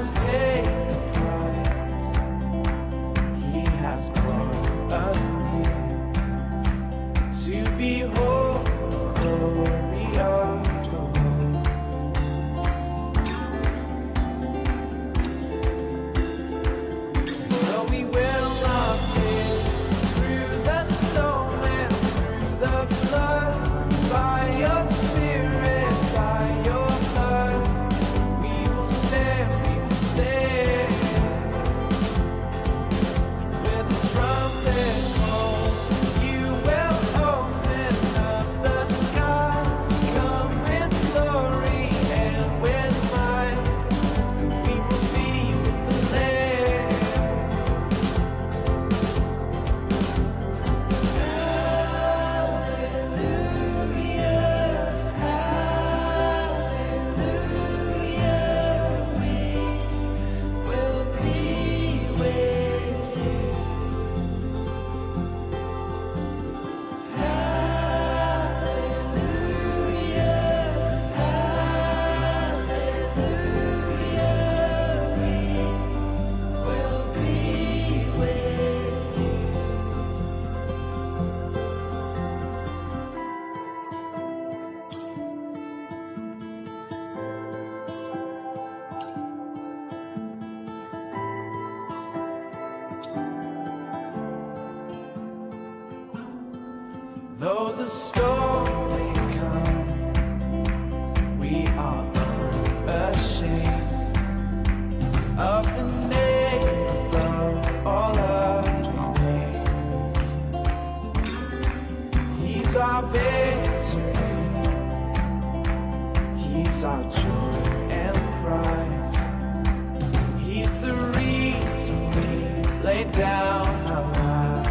has paid the price. He has brought us near to behold the glory of the Lord. So we will not fear through the storm and through the flood. By your Spirit, by your blood, we will stand, we will stand. With the trumpet call, you will open up the sky. Come with glory and with might, and we will be with the Lamb. Though the storm may come, we are unashamed of the name above all other names. He's our victory, He's our joy and prize. He's the reason we lay down our lives.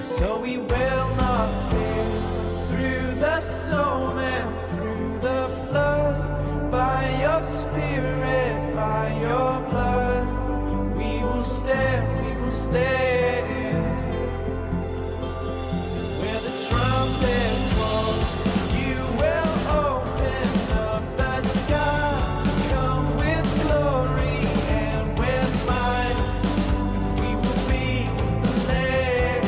So we will not fear through the storm and through the flood. By your Spirit, by your blood, we will stand, we will stand. With a trumpet call, you will open up the sky. Come with glory and with might, and we will be with the Lamb.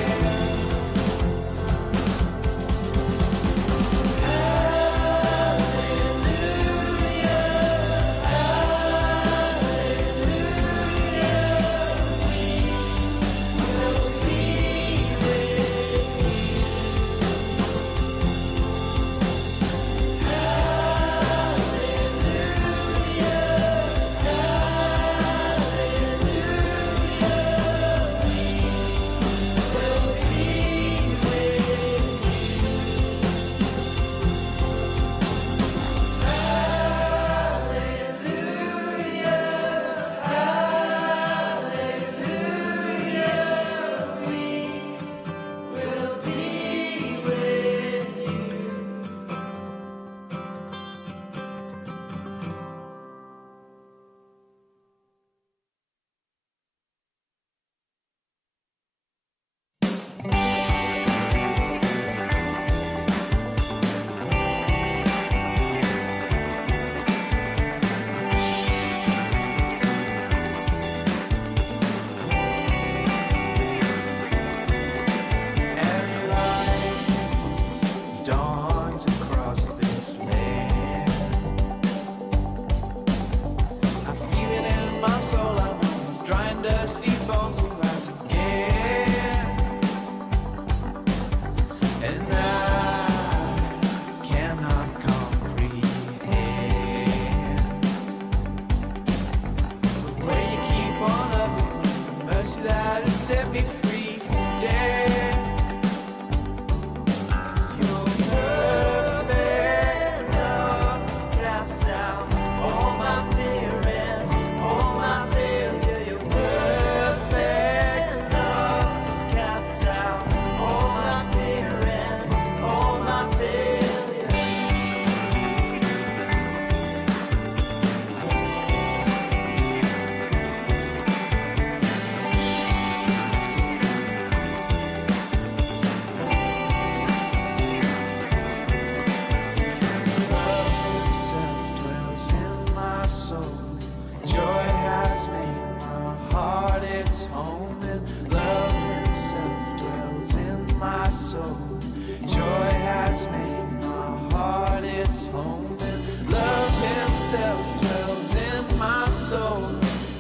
its home. And love himself dwells in my soul.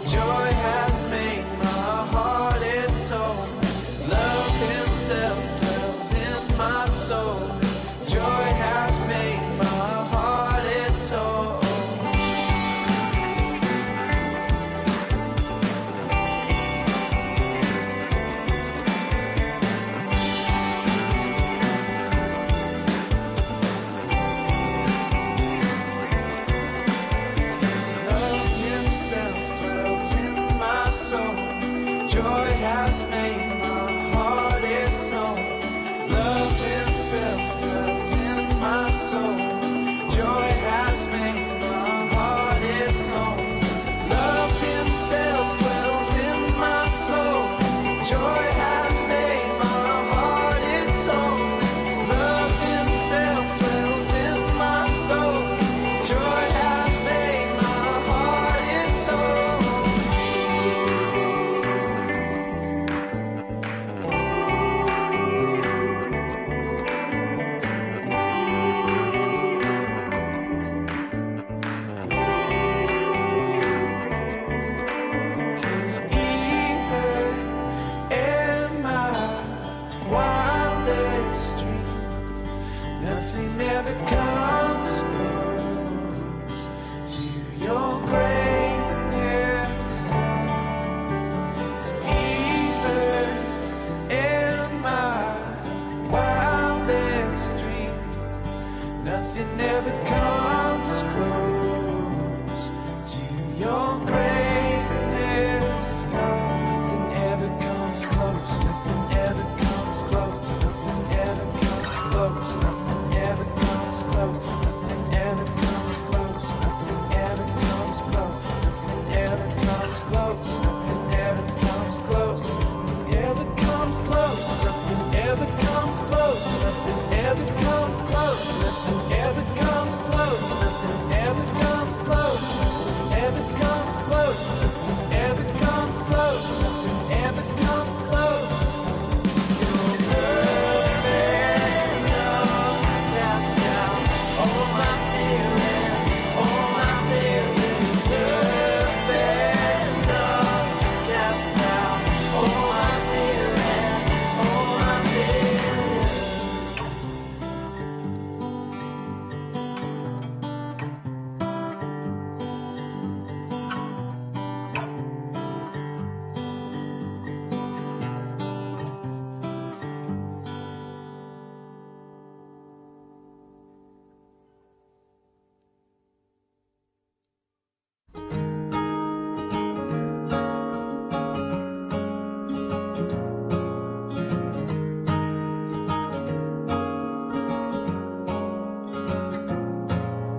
Joy has made my heart its home. Love himself dwells in my soul. Joy has made my heart its home. Joy has made my heart its home. Love himself dwells in my soul. Joy has made my heart its home. Love himself dwells in my soul. Joy has made my heart its home. Love himself dwells in my soul. Joy has made my heart its home. Nothing ever comes close to your greatness. Even in my wildest dreams, nothing ever comes close to your greatness, God. Nothing ever comes close. Nothing ever comes close. Nothing ever comes close. Nothing ever comes close. Nothing ever comes close. Nothing ever comes close. Nothing ever comes close. Nothing ever comes close. Nothing ever comes close. Nothing ever comes close. Nothing ever comes close. Nothing ever comes close. Nothing ever comes close. Nothing ever comes close. Nothing ever comes close. Nothing ever comes close.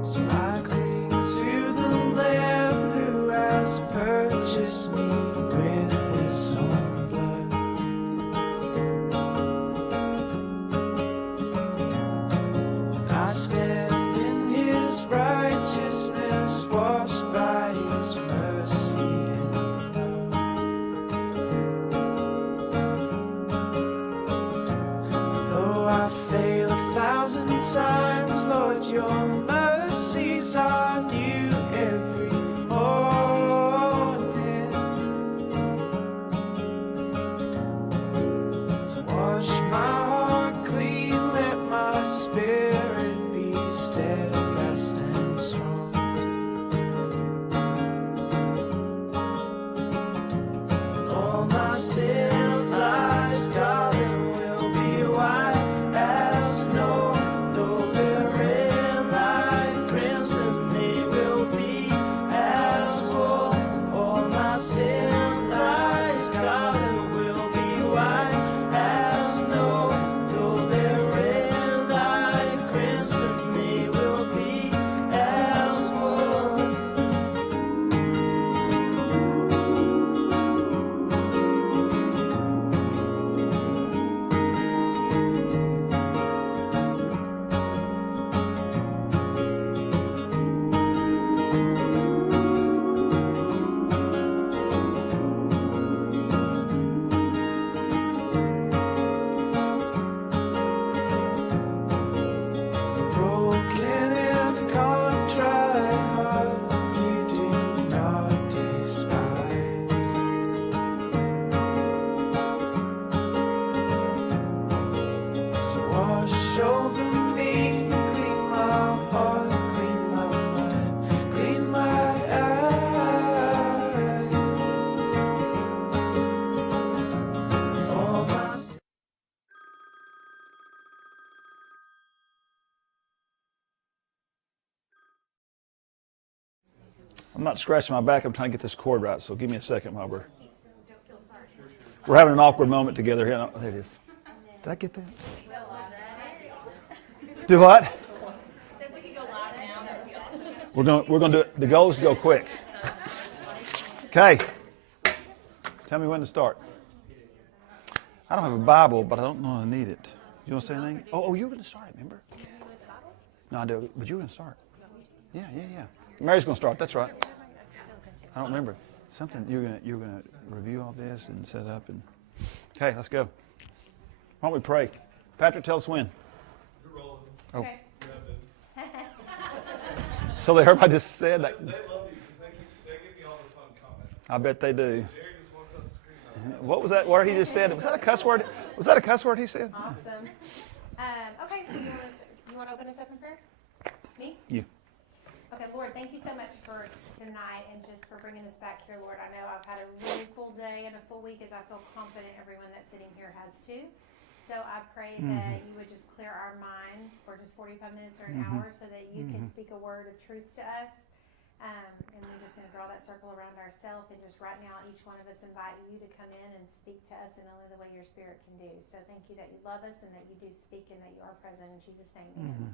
So I cling to the Lamb who has purchased me with his own blood. And I stand in his righteousness, washed by his mercy and love. Though I fail 1,000 times, Lord, your mercies are new every morning. So wash my heart clean, let my spirit be steadfast and strong. And all my sins like scarlet will be white as snow. Though they're red like crimson, they will be I'm not scratching my back. I'm trying to get this chord right. So give me a second while we're having an awkward moment together here. Oh, there it is. Did I get that? Do what? If we could go live now, that would be awesome. We're going to do it. The goal is to go quick. Okay. Tell me when to start. I don't have a Bible, but I don't know I need it. You want to say anything? Oh, you were going to start it, remember? No, I do, but you were going to start. Yeah. Mary's going to start. That's right. I don't remember. Something you're going to review all this and set up and. Okay, let's go. Why don't we pray? Patrick, tell us when. You're rolling. Oh. Okay. So they heard what I just said. They love you because they give me all the fun comments. I bet they do. Jerry just walked up the screen. What was that word he just said? Was that a cuss word? Was that a cuss word he said? Awesome. Okay, you want to open us up in prayer? Me? You. Okay, Lord, thank you so much for tonight and just for bringing us back here, Lord. I know I've had a really full day and a full week, as I feel confident everyone that's sitting here has too. So I pray that you would just clear our minds for just 45 minutes or an hour so that you can speak a word of truth to us. And we're just going to draw that circle around ourselves and just right now each one of us invite you to come in and speak to us in only the way your Spirit can do. So thank you that you love us and that you do speak and that you are present in Jesus' name. Amen.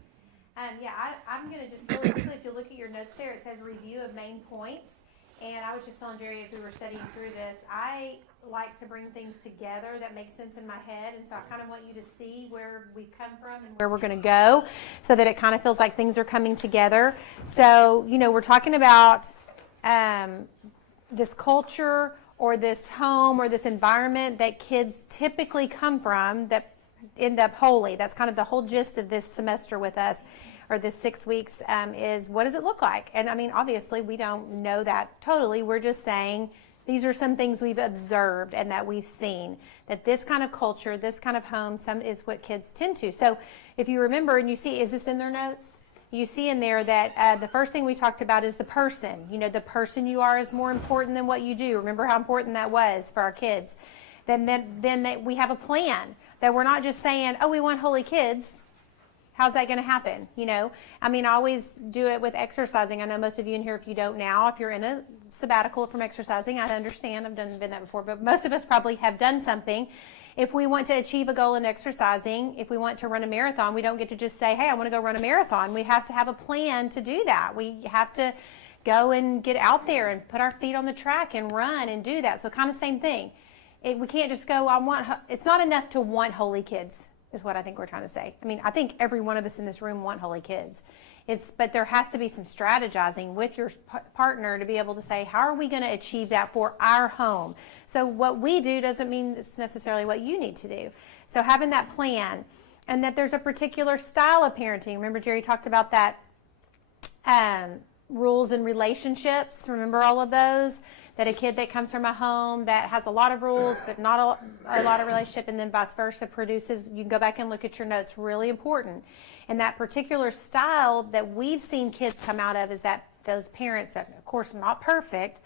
I'm going to just really quickly, if you look at your notes there, it says review of main points. And I was just telling Jerry as we were studying through this, I like to bring things together that make sense in my head. And so I kind of want you to see where we've come from and where we're going to go so that it kind of feels like things are coming together. So, we're talking about this culture or this home or this environment that kids typically come from that end up holy. That's kind of the whole gist of this semester with us, or this 6 weeks, is what does it look like? And I mean, obviously, we don't know that totally. We're just saying these are some things we've observed and that we've seen, that this kind of culture, this kind of home, is what kids tend to. So if you remember and you see, is this in their notes? You see in there that the first thing we talked about is the person. The person you are is more important than what you do. Remember how important that was for our kids. Then that we have a plan, that we're not just saying, oh, we want holy kids. How's that going to happen? I always do it with exercising. I know most of you in here, if you don't now, if you're in a sabbatical from exercising, I understand. I've been that before, but most of us probably have done something. If we want to achieve a goal in exercising, if we want to run a marathon, we don't get to just say, hey, I want to go run a marathon. We have to have a plan to do that. We have to go and get out there and put our feet on the track and run and do that. So kind of same thing. We can't just go, it's not enough to want holy kids, is what I think we're trying to say. I think every one of us in this room want holy kids. But there has to be some strategizing with your partner to be able to say, how are we going to achieve that for our home? So what we do doesn't mean it's necessarily what you need to do. So having that plan, and that there's a particular style of parenting. Remember, Jerry talked about that rules and relationships. Remember all of those? That a kid that comes from a home that has a lot of rules but not a lot of relationship, and then vice versa produces, you can go back and look at your notes, really important. And that particular style that we've seen kids come out of is that those parents that, of course, not perfect,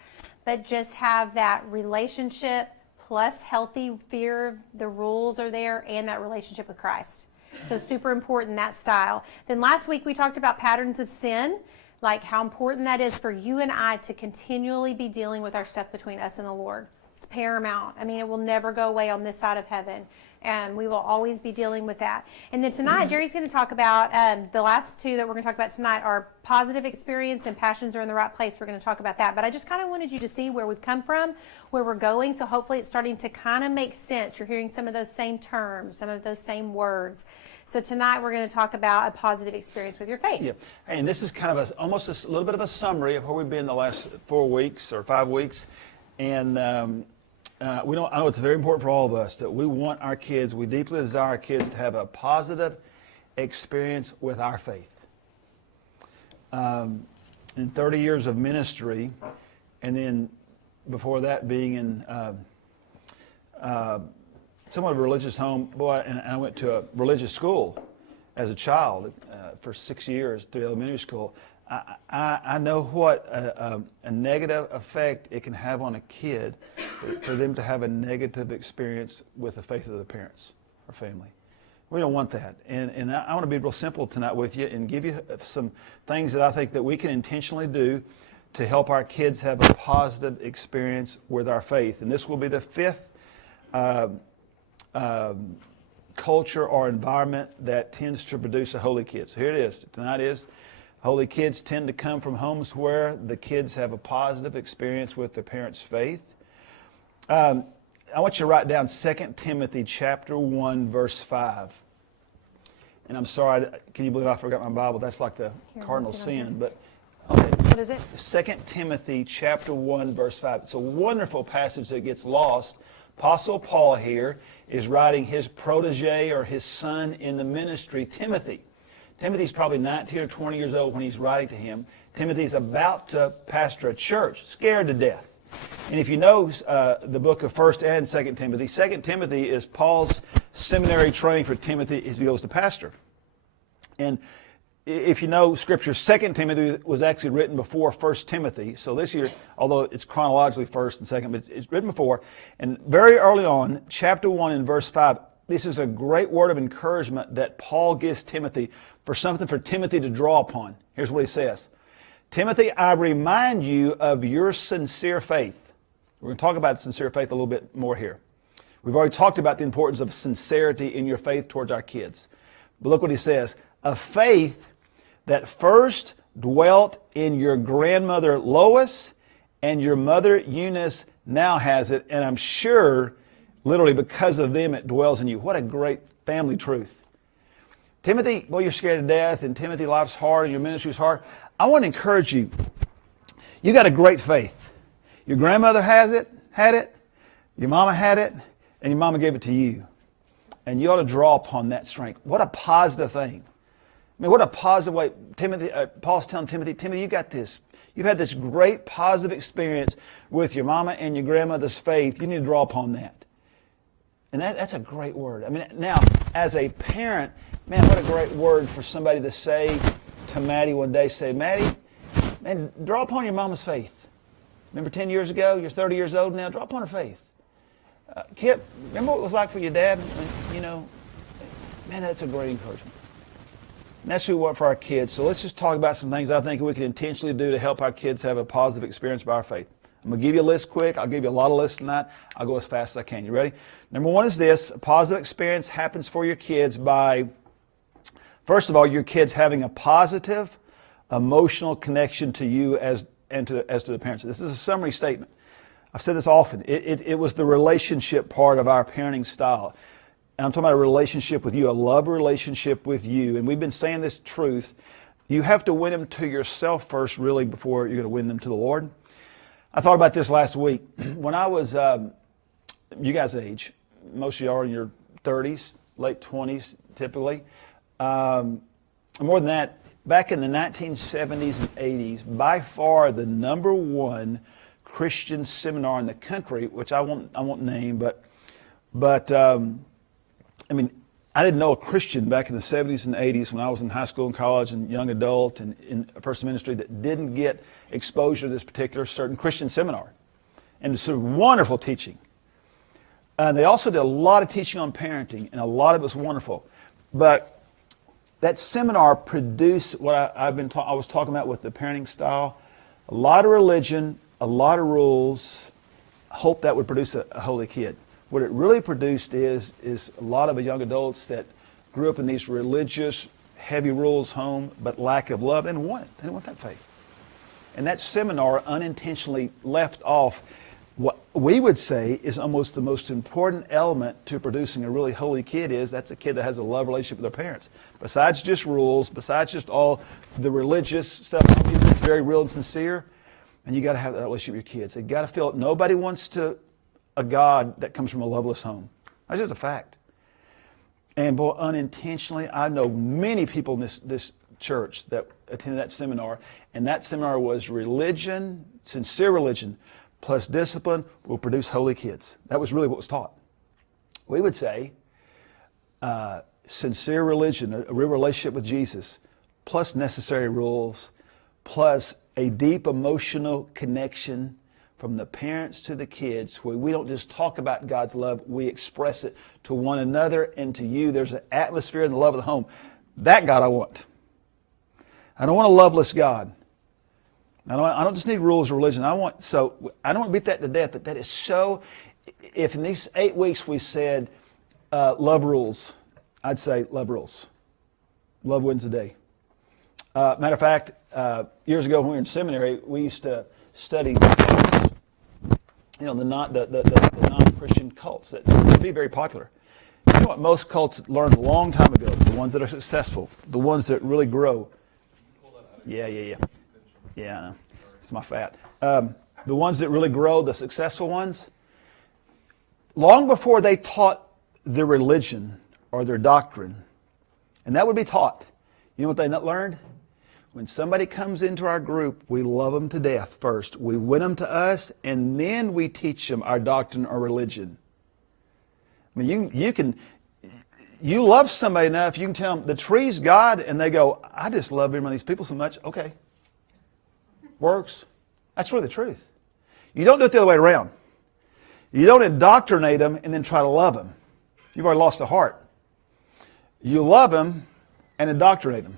but just have that relationship plus healthy fear, the rules are there, and that relationship with Christ. So super important, that style. Then last week we talked about patterns of sin, like how important that is for you and I to continually be dealing with our stuff between us and the Lord. It's paramount. It will never go away on this side of heaven. And we will always be dealing with that. And then tonight, Jerry's going to talk about, the last two that we're going to talk about tonight are positive experience and passions are in the right place. We're going to talk about that. But I just kind of wanted you to see where we've come from, where we're going. So hopefully it's starting to kind of make sense. You're hearing some of those same terms, some of those same words. So tonight we're going to talk about a positive experience with your faith. Yeah, and this is kind of almost a little bit of a summary of where we've been the last 4 weeks or 5 weeks. And I know it's very important for all of us that we want our kids, we deeply desire our kids to have a positive experience with our faith. In 30 years of ministry, and then before that being in somewhat of a religious home, and I went to a religious school as a child for 6 years through elementary school. I know what a negative effect it can have on a kid for them to have a negative experience with the faith of the parents or family. We don't want that. And I want to be real simple tonight with you and give you some things that I think that we can intentionally do to help our kids have a positive experience with our faith. And this will be the fifth culture or environment that tends to produce a holy kid. So here it is. Tonight is holy kids tend to come from homes where the kids have a positive experience with their parents' faith. I want you to write down 2 Timothy chapter 1, verse 5. And I'm sorry, can you believe I forgot my Bible? That's like the cardinal sin. But okay. What is it? 2 Timothy chapter 1, verse 5. It's a wonderful passage that gets lost. Apostle Paul here is writing his protege or his son in the ministry, Timothy. Timothy's probably 19 or 20 years old when he's writing to him. Timothy's about to pastor a church, scared to death. And if you know the book of 1 and 2 Timothy, 2 Timothy is Paul's seminary training for Timothy as he goes to pastor. And if you know Scripture, 2 Timothy was actually written before 1 Timothy. So this year, although it's chronologically 1st and 2nd, but it's written before. And very early on, chapter 1 and verse 5, this is a great word of encouragement that Paul gives Timothy for something for Timothy to draw upon. Here's what he says. Timothy, I remind you of your sincere faith. We're going to talk about sincere faith a little bit more here. We've already talked about the importance of sincerity in your faith towards our kids. But look what he says. A faith that first dwelt in your grandmother Lois and your mother Eunice now has it, and I'm sure, literally because of them, it dwells in you. What a great family truth. Timothy, well, you're scared to death, and Timothy, life's hard, and your ministry's hard. I want to encourage you. You got a great faith. Your grandmother had it, your mama had it, and your mama gave it to you. And you ought to draw upon that strength. What a positive thing. I mean, what a positive way. Paul's telling Timothy, Timothy, you got this. You've had this great positive experience with your mama and your grandmother's faith. You need to draw upon that. And that's a great word. I mean, now, as a parent, man, what a great word for somebody to say to Maddie one day. Say, Maddie, man, draw upon your mama's faith. Remember 10 years ago? You're 30 years old now. Draw upon her faith. Kip, remember what it was like for your dad? You know, man, that's a great encouragement. And that's who we want for our kids. So let's just talk about some things I think we can intentionally do to help our kids have a positive experience by our faith. I'm going to give you a list quick. I'll give you a lot of lists tonight. I'll go as fast as I can. You ready? Number one is this. A positive experience happens for your kids by, first of all, your kids having a positive emotional connection to you as to the parents. This is a summary statement. I've said this often. It was the relationship part of our parenting style. And I'm talking about a relationship with you, a love relationship with you. And we've been saying this truth. You have to win them to yourself first, really, before you're going to win them to the Lord. I thought about this last week. When I was, you guys' age, most of you are in your 30s, late 20s, typically. More than that, back in the 1970s and 80s, by far the number one Christian seminar in the country, which I won't name, but I mean, I didn't know a Christian back in the 70s and 80s when I was in high school and college and young adult and in a person ministry that didn't get exposure to this particular certain Christian seminar. And it's a wonderful teaching. They also did a lot of teaching on parenting, and a lot of it was wonderful. But that seminar produced what I was talking about with the parenting style. A lot of religion, a lot of rules. I hope that would produce a holy kid. What it really produced is a lot of young adults that grew up in these religious, heavy rules home, but lack of love. They didn't want it. They didn't want that faith. And that seminar unintentionally left off what we would say is almost the most important element to producing a really holy kid that's a kid that has a love relationship with their parents. Besides just rules, besides just all the religious stuff, it's very real and sincere, and you got to have that relationship with your kids. They got to feel it. Nobody wants a God that comes from a loveless home. That's just a fact. And boy, unintentionally, I know many people in this church that attended that seminar, and that seminar was religion, sincere religion, plus discipline will produce holy kids. That was really what was taught. We would say sincere religion, a real relationship with Jesus, plus necessary rules, plus a deep emotional connection from the parents to the kids, where we don't just talk about God's love, we express it to one another and to you. There's an atmosphere in the love of the home. That God I want. I don't want a loveless God. I don't just need rules of religion. I don't want to beat that to death, but that is so. If in these 8 weeks we said love rules, I'd say love rules. Love wins the day. Matter of fact, years ago when we were in seminary, we used to study cults. You know, the non-Christian cults that would be very popular. You know what most cults learned a long time ago? The ones that are successful, the ones that really grow. Yeah. Yeah, I know. It's my fat. The ones that really grow, the successful ones, long before they taught their religion or their doctrine, and that would be taught. You know what they learned? When somebody comes into our group, we love them to death first. We win them to us, and then we teach them our doctrine or religion. I mean, you love somebody enough, you can tell them the tree's God, and they go, I just love every one of these people so much. Okay. Works. That's really the truth. You don't do it the other way around. You don't indoctrinate them and then try to love them. You've already lost the heart. You love them and indoctrinate them.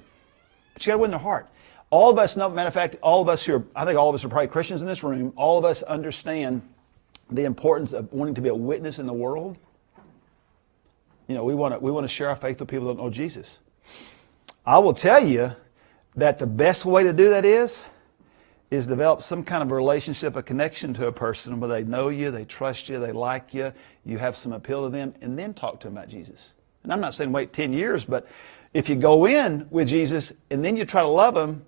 But you got to win their heart. All of us know, matter of fact, all of us here, I think all of us are probably Christians in this room, all of us understand the importance of wanting to be a witness in the world. You know, we want to share our faith with people who don't know Jesus. I will tell you that the best way to do that is develop some kind of a relationship, a connection to a person where they know you, they trust you, they like you, you have some appeal to them, and then talk to them about Jesus. And I'm not saying wait 10 years, but if you go in with Jesus and then you try to love them,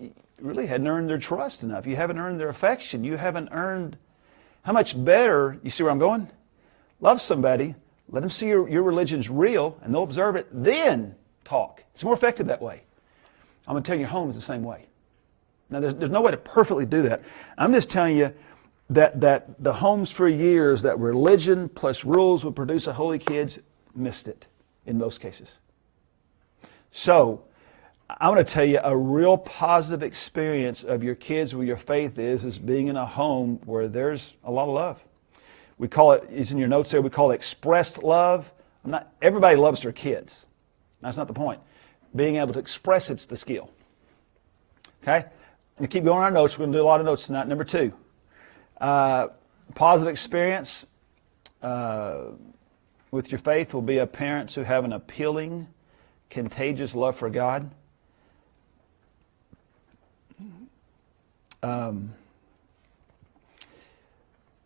you really hadn't earned their trust enough. You haven't earned their affection. You haven't earned, how much better, you see where I'm going? Love somebody, let them see your religion's real, and they'll observe it, then talk. It's more effective that way. I'm going to tell you, your home is the same way. Now, there's no way to perfectly do that. I'm just telling you that the homes for years, that religion plus rules would produce a holy kids, missed it in most cases. So, I'm going to tell you a real positive experience of your kids where your faith is being in a home where there's a lot of love. We call it, it's in your notes there, we call it expressed love. Everybody loves their kids. That's not the point. Being able to express it's the skill. Okay? We keep going on our notes. We're going to do a lot of notes tonight. Number 2, positive experience with your faith will be a parents who have an appealing, contagious love for God. How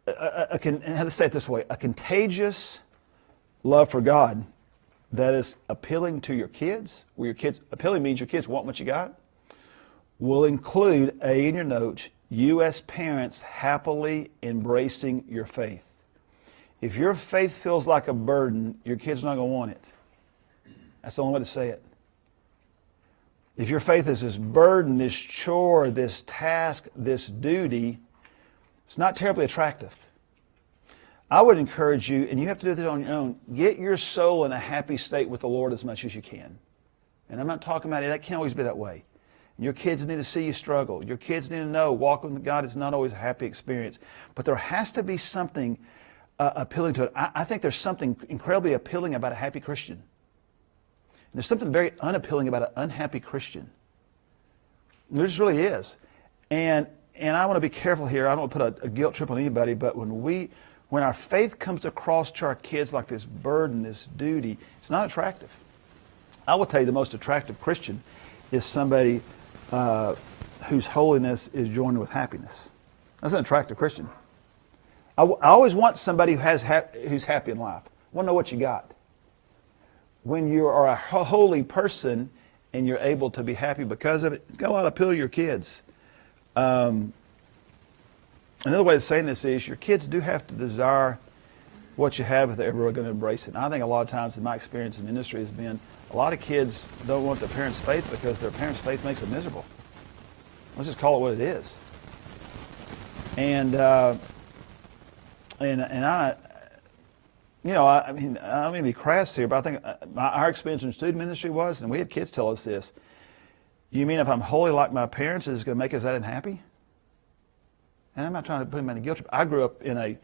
to say it this way? A contagious love for God that is appealing to your kids. Where your kids, appealing means your kids want what you got. Will include, A in your notes, you as parents happily embracing your faith. If your faith feels like a burden, your kid's not going to want it. That's the only way to say it. If your faith is this burden, this chore, this task, this duty, it's not terribly attractive. I would encourage you, and you have to do this on your own, get your soul in a happy state with the Lord as much as you can. And I'm not talking about it, that can't always be that way. Your kids need to see you struggle. Your kids need to know walking with God is not always a happy experience. But there has to be something appealing to it. I think there's something incredibly appealing about a happy Christian. And there's something very unappealing about an unhappy Christian. There just really is. And I want to be careful here. I don't want to put a guilt trip on anybody, but when our faith comes across to our kids like this burden, this duty, it's not attractive. I will tell you the most attractive Christian is somebody whose holiness is joined with happiness. That's an attractive Christian. I always want somebody who's happy in life. I want to know what you got. When you are a holy person and you're able to be happy because of it, you've got a lot of appeal to your kids. Another way of saying this is your kids do have to desire what you have if they're ever going to embrace it. And I think a lot of times in my experience in industry has been a lot of kids don't want their parents' faith because their parents' faith makes them miserable. Let's just call it what it is. And I, you know, I mean, I don't mean to be crass here, but I think our experience in student ministry was, and we had kids tell us this, you mean if I'm holy like my parents, is it going to make us that unhappy? And I'm not trying to put them in a guilt trip. I grew up I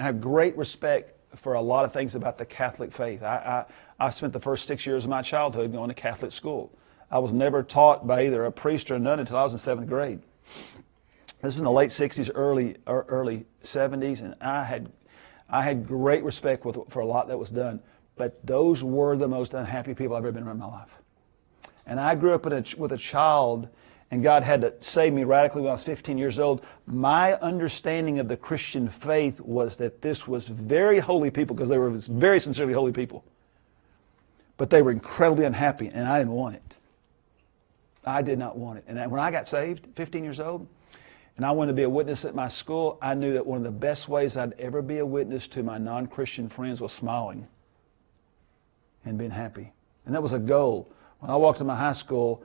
have great respect for a lot of things about the Catholic faith. I spent the first 6 years of my childhood going to Catholic school. I was never taught by either a priest or a nun until I was in 7th grade. This was in the late 60s, early 70s, and I had great respect for a lot that was done. But those were the most unhappy people I've ever been around in my life. And I grew up with a child, and God had to save me radically when I was 15 years old. My understanding of the Christian faith was that this was very holy people, because they were very sincerely holy people. But they were incredibly unhappy, and I didn't want it. I did not want it. And when I got saved, 15 years old, and I wanted to be a witness at my school, I knew that one of the best ways I'd ever be a witness to my non-Christian friends was smiling and being happy. And that was a goal. When I walked to my high school,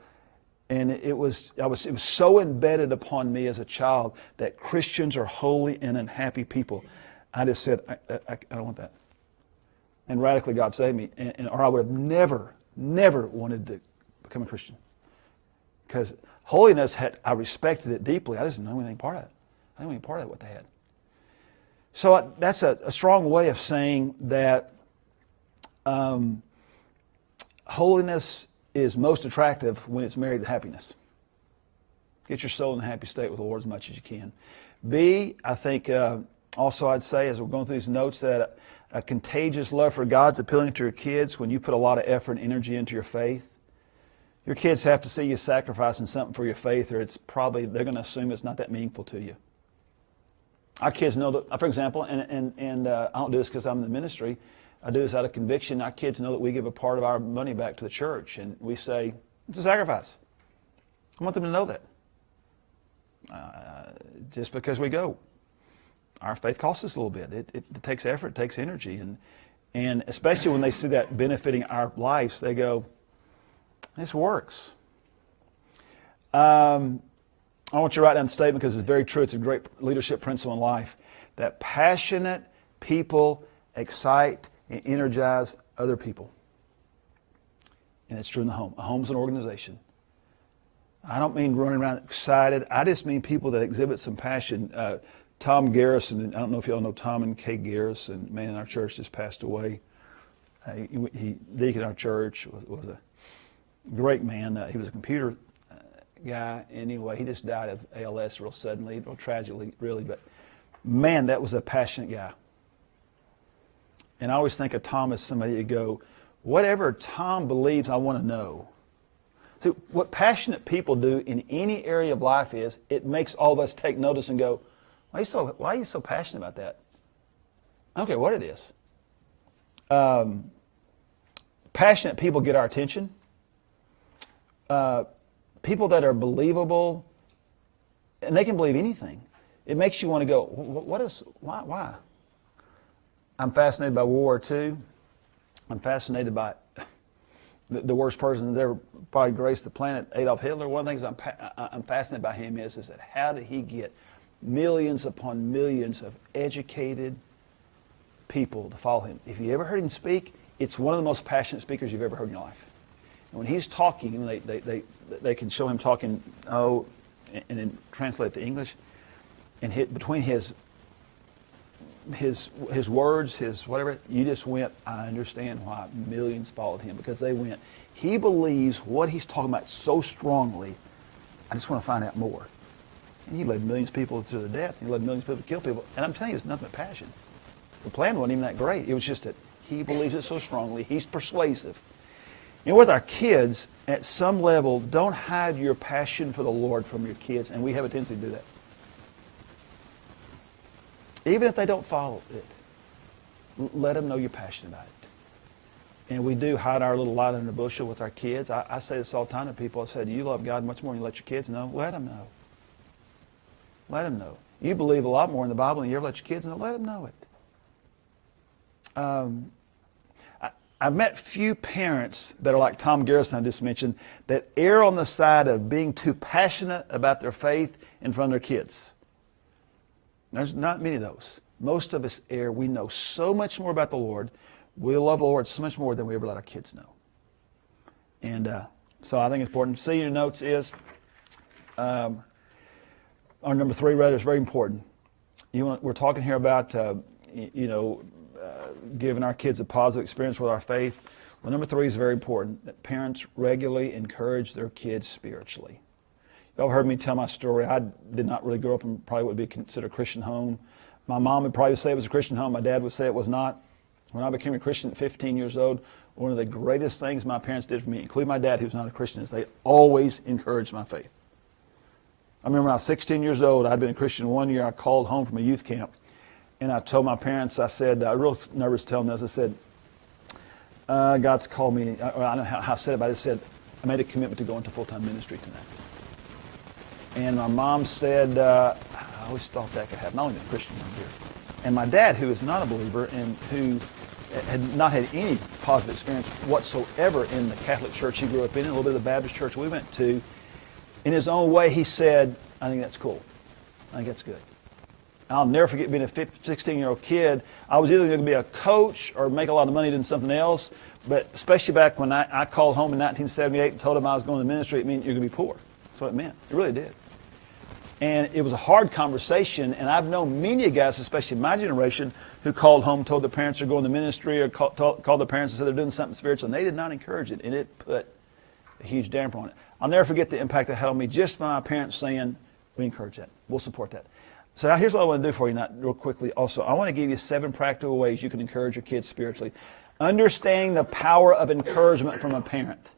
and it was so embedded upon me as a child that Christians are holy and unhappy people. I just said, I don't want that. And radically God saved me. Or I would have never wanted to become a Christian. Because holiness, I respected it deeply. I just didn't know anything part of it. I didn't know any part of what they had. So that's a strong way of saying that holiness is most attractive when it's married to happiness. Get your soul in a happy state with the Lord as much as you can. B, I think also I'd say, as we're going through these notes, that a contagious love for God's appealing to your kids when you put a lot of effort and energy into your faith. Your kids have to see you sacrificing something for your faith, or they're going to assume it's not that meaningful to you. Our kids know that, for example, and I don't do this because I'm in the ministry, I do this out of conviction. Our kids know that we give a part of our money back to the church, and we say, it's a sacrifice. I want them to know that. Just because we go. Our faith costs us a little bit. It takes effort, it takes energy, and especially when they see that benefiting our lives, they go, this works. I want you to write down the statement because it's very true. It's a great leadership principle in life. That passionate people excite and energize other people. And it's true in the home. A home's an organization. I don't mean running around excited. I just mean people that exhibit some passion. Tom Garrison, I don't know if you all know Tom and Kay Garrison, man in our church just passed away. He deaconed our church, was a great man. He was a computer guy. Anyway, he just died of ALS real suddenly, real tragically, really. But man, that was a passionate guy. And I always think of Tom as somebody to go, whatever Tom believes, I want to know. See, what passionate people do in any area of life is, it makes all of us take notice and go, why are you so passionate about that? I don't care what it is. Passionate people get our attention. People that are believable, and they can believe anything. It makes you want to go, why? I'm fascinated by World War II. I'm fascinated by the worst person that's ever probably graced the planet, Adolf Hitler. One of the things I'm fascinated by him is that how did he get millions upon millions of educated people to follow him? If you ever heard him speak, it's one of the most passionate speakers you've ever heard in your life. And when he's talking, they can show him talking, and then translate it to English, and between his words, his whatever, you just went, I understand why millions followed him, because they went, he believes what he's talking about so strongly, I just want to find out more. And he led millions of people to their death. He led millions of people to kill people. And I'm telling you, it's nothing but passion. The plan wasn't even that great. It was just that he believes it so strongly. He's persuasive. And with our kids, at some level, don't hide your passion for the Lord from your kids. And we have a tendency to do that. Even if they don't follow it, let them know you're passionate about it. And we do hide our little light under the bushel with our kids. I say this all the time to people. I said, you love God much more than you let your kids know. Let them know. Let them know. You believe a lot more in the Bible than you ever let your kids know. Let them know it. I've met few parents that are like Tom Garrison I just mentioned that err on the side of being too passionate about their faith in front of their kids. There's not many of those. Most of us err. We know so much more about the Lord. We love the Lord so much more than we ever let our kids know. And so I think it's important. See your notes is, our number 3 rather is very important. We're talking here about, giving our kids a positive experience with our faith. Well, number 3 is very important, that parents regularly encourage their kids spiritually. Y'all heard me tell my story. I did not really grow up in probably what would be considered a Christian home. My mom would probably say it was a Christian home. My dad would say it was not. When I became a Christian at 15 years old, one of the greatest things my parents did for me, including my dad, who's not a Christian, is they always encouraged my faith. I remember when I was 16 years old, I'd been a Christian 1 year. I called home from a youth camp, and I told my parents, I said, I was real nervous telling them this, I said, God's called me, I don't know how I said it, but I said, I made a commitment to go into full-time ministry tonight. And my mom said, I always thought that could happen. Not only been a Christian one year. And my dad, who is not a believer and who had not had any positive experience whatsoever in the Catholic church he grew up in, a little bit of the Baptist church we went to, in his own way, he said, I think that's cool. I think that's good. I'll never forget being a 16-year-old kid. I was either going to be a coach or make a lot of money doing something else, but especially back when I called home in 1978 and told him I was going to the ministry, it meant you're going to be poor. That's what it meant. It really did. And it was a hard conversation, and I've known many guys, especially in my generation, who called home, told their parents they're going to ministry, or called their parents and said they're doing something spiritual, and they did not encourage it, and it put a huge damper on it. I'll never forget the impact that had on me, just my parents saying, we encourage that, we'll support that. So now here's what I want to do for you, real quickly also. I want to give you 7 practical ways you can encourage your kids spiritually. Understanding the power of encouragement from a parent.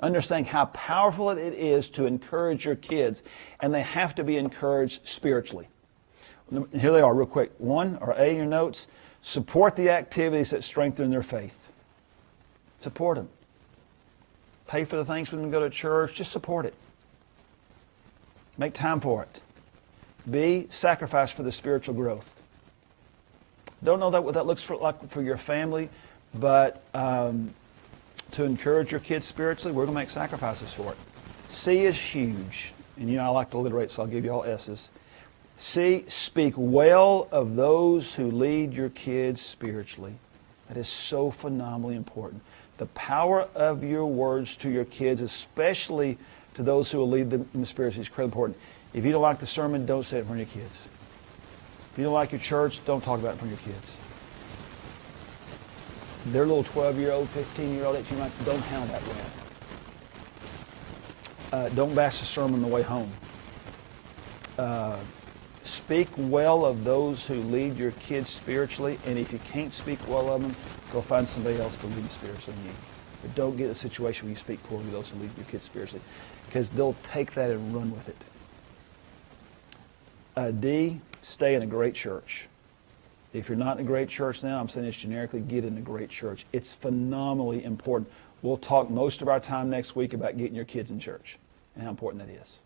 Understanding how powerful it is to encourage your kids, and they have to be encouraged spiritually. Here they are real quick. 1, or A in your notes, support the activities that strengthen their faith. Support them. Pay for the things for them to go to church. Just support it. Make time for it. B, sacrifice for the spiritual growth. Don't know what that looks like for your family, but to encourage your kids spiritually, we're going to make sacrifices for it. C is huge. And you know I like to alliterate, so I'll give you all S's. C, speak well of those who lead your kids spiritually. That is so phenomenally important. The power of your words to your kids, especially to those who will lead them in the spirit, is incredibly important. If you don't like the sermon, don't say it in front of your kids. If you don't like your church, don't talk about it in front of your kids. Their little 12-year-old, 15-year-old, 18-year-old, don't handle that well. Don't bash the sermon on the way home. Speak well of those who lead your kids spiritually, and if you can't speak well of them, go find somebody else to lead spiritually than you. But don't get in a situation where you speak poorly of those who lead your kids spiritually, because they'll take that and run with it. D, stay in a great church. If you're not in a great church now, I'm saying this generically, get in a great church. It's phenomenally important. We'll talk most of our time next week about getting your kids in church and how important that is.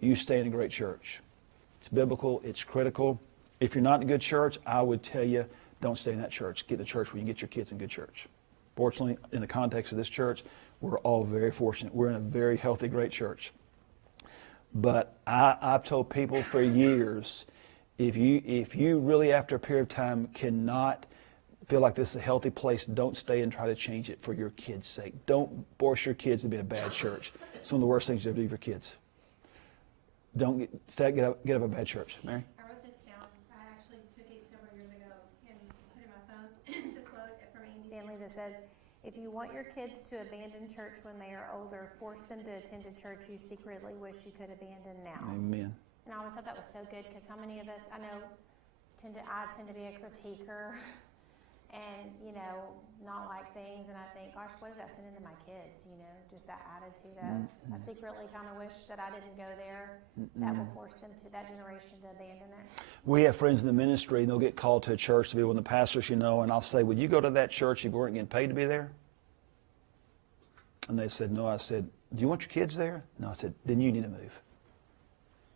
You stay in a great church. It's biblical. It's critical. If you're not in a good church, I would tell you, don't stay in that church. Get in a church where you can get your kids in good church. Fortunately, in the context of this church, we're all very fortunate. We're in a very healthy, great church. But I've told people for years, if you really, after a period of time, cannot feel like this is a healthy place, don't stay and try to change it for your kids' sake. Don't force your kids to be in a bad church. It's one of the worst things you ever do for kids. Don't get out of a bad church. Mary? I wrote this down. I actually took it several years ago and put it in my phone. It's a quote from Ian Stanley that says, if you want your kids to abandon church when they are older, force them to attend a church you secretly wish you could abandon now. Amen. And I always thought that was so good, because how many of us, I know, I tend to be a critiquer and, not like things, and I think, gosh, what does that send into my kids, just that attitude of, I secretly kind of wish that I didn't go there. That will force them to, that generation, to abandon it. We have friends in the ministry, and they'll get called to a church to be one of the pastors, and I'll say, would you go to that church if you weren't getting paid to be there? And they said, no. I said, do you want your kids there? No. I said, then you need to move.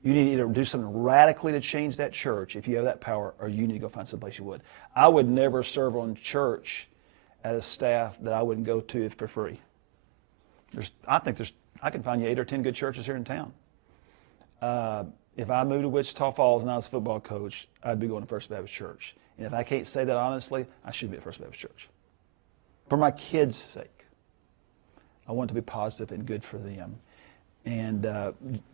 You need to either do something radically to change that church if you have that power, or you need to go find someplace you would. I would never serve on church as a staff that I wouldn't go to for free. I can find you 8 or 10 good churches here in town. If I moved to Wichita Falls and I was a football coach, I'd be going to First Baptist Church. And if I can't say that honestly, I should be at First Baptist Church. For my kids' sake. I want it to be positive and good for them. And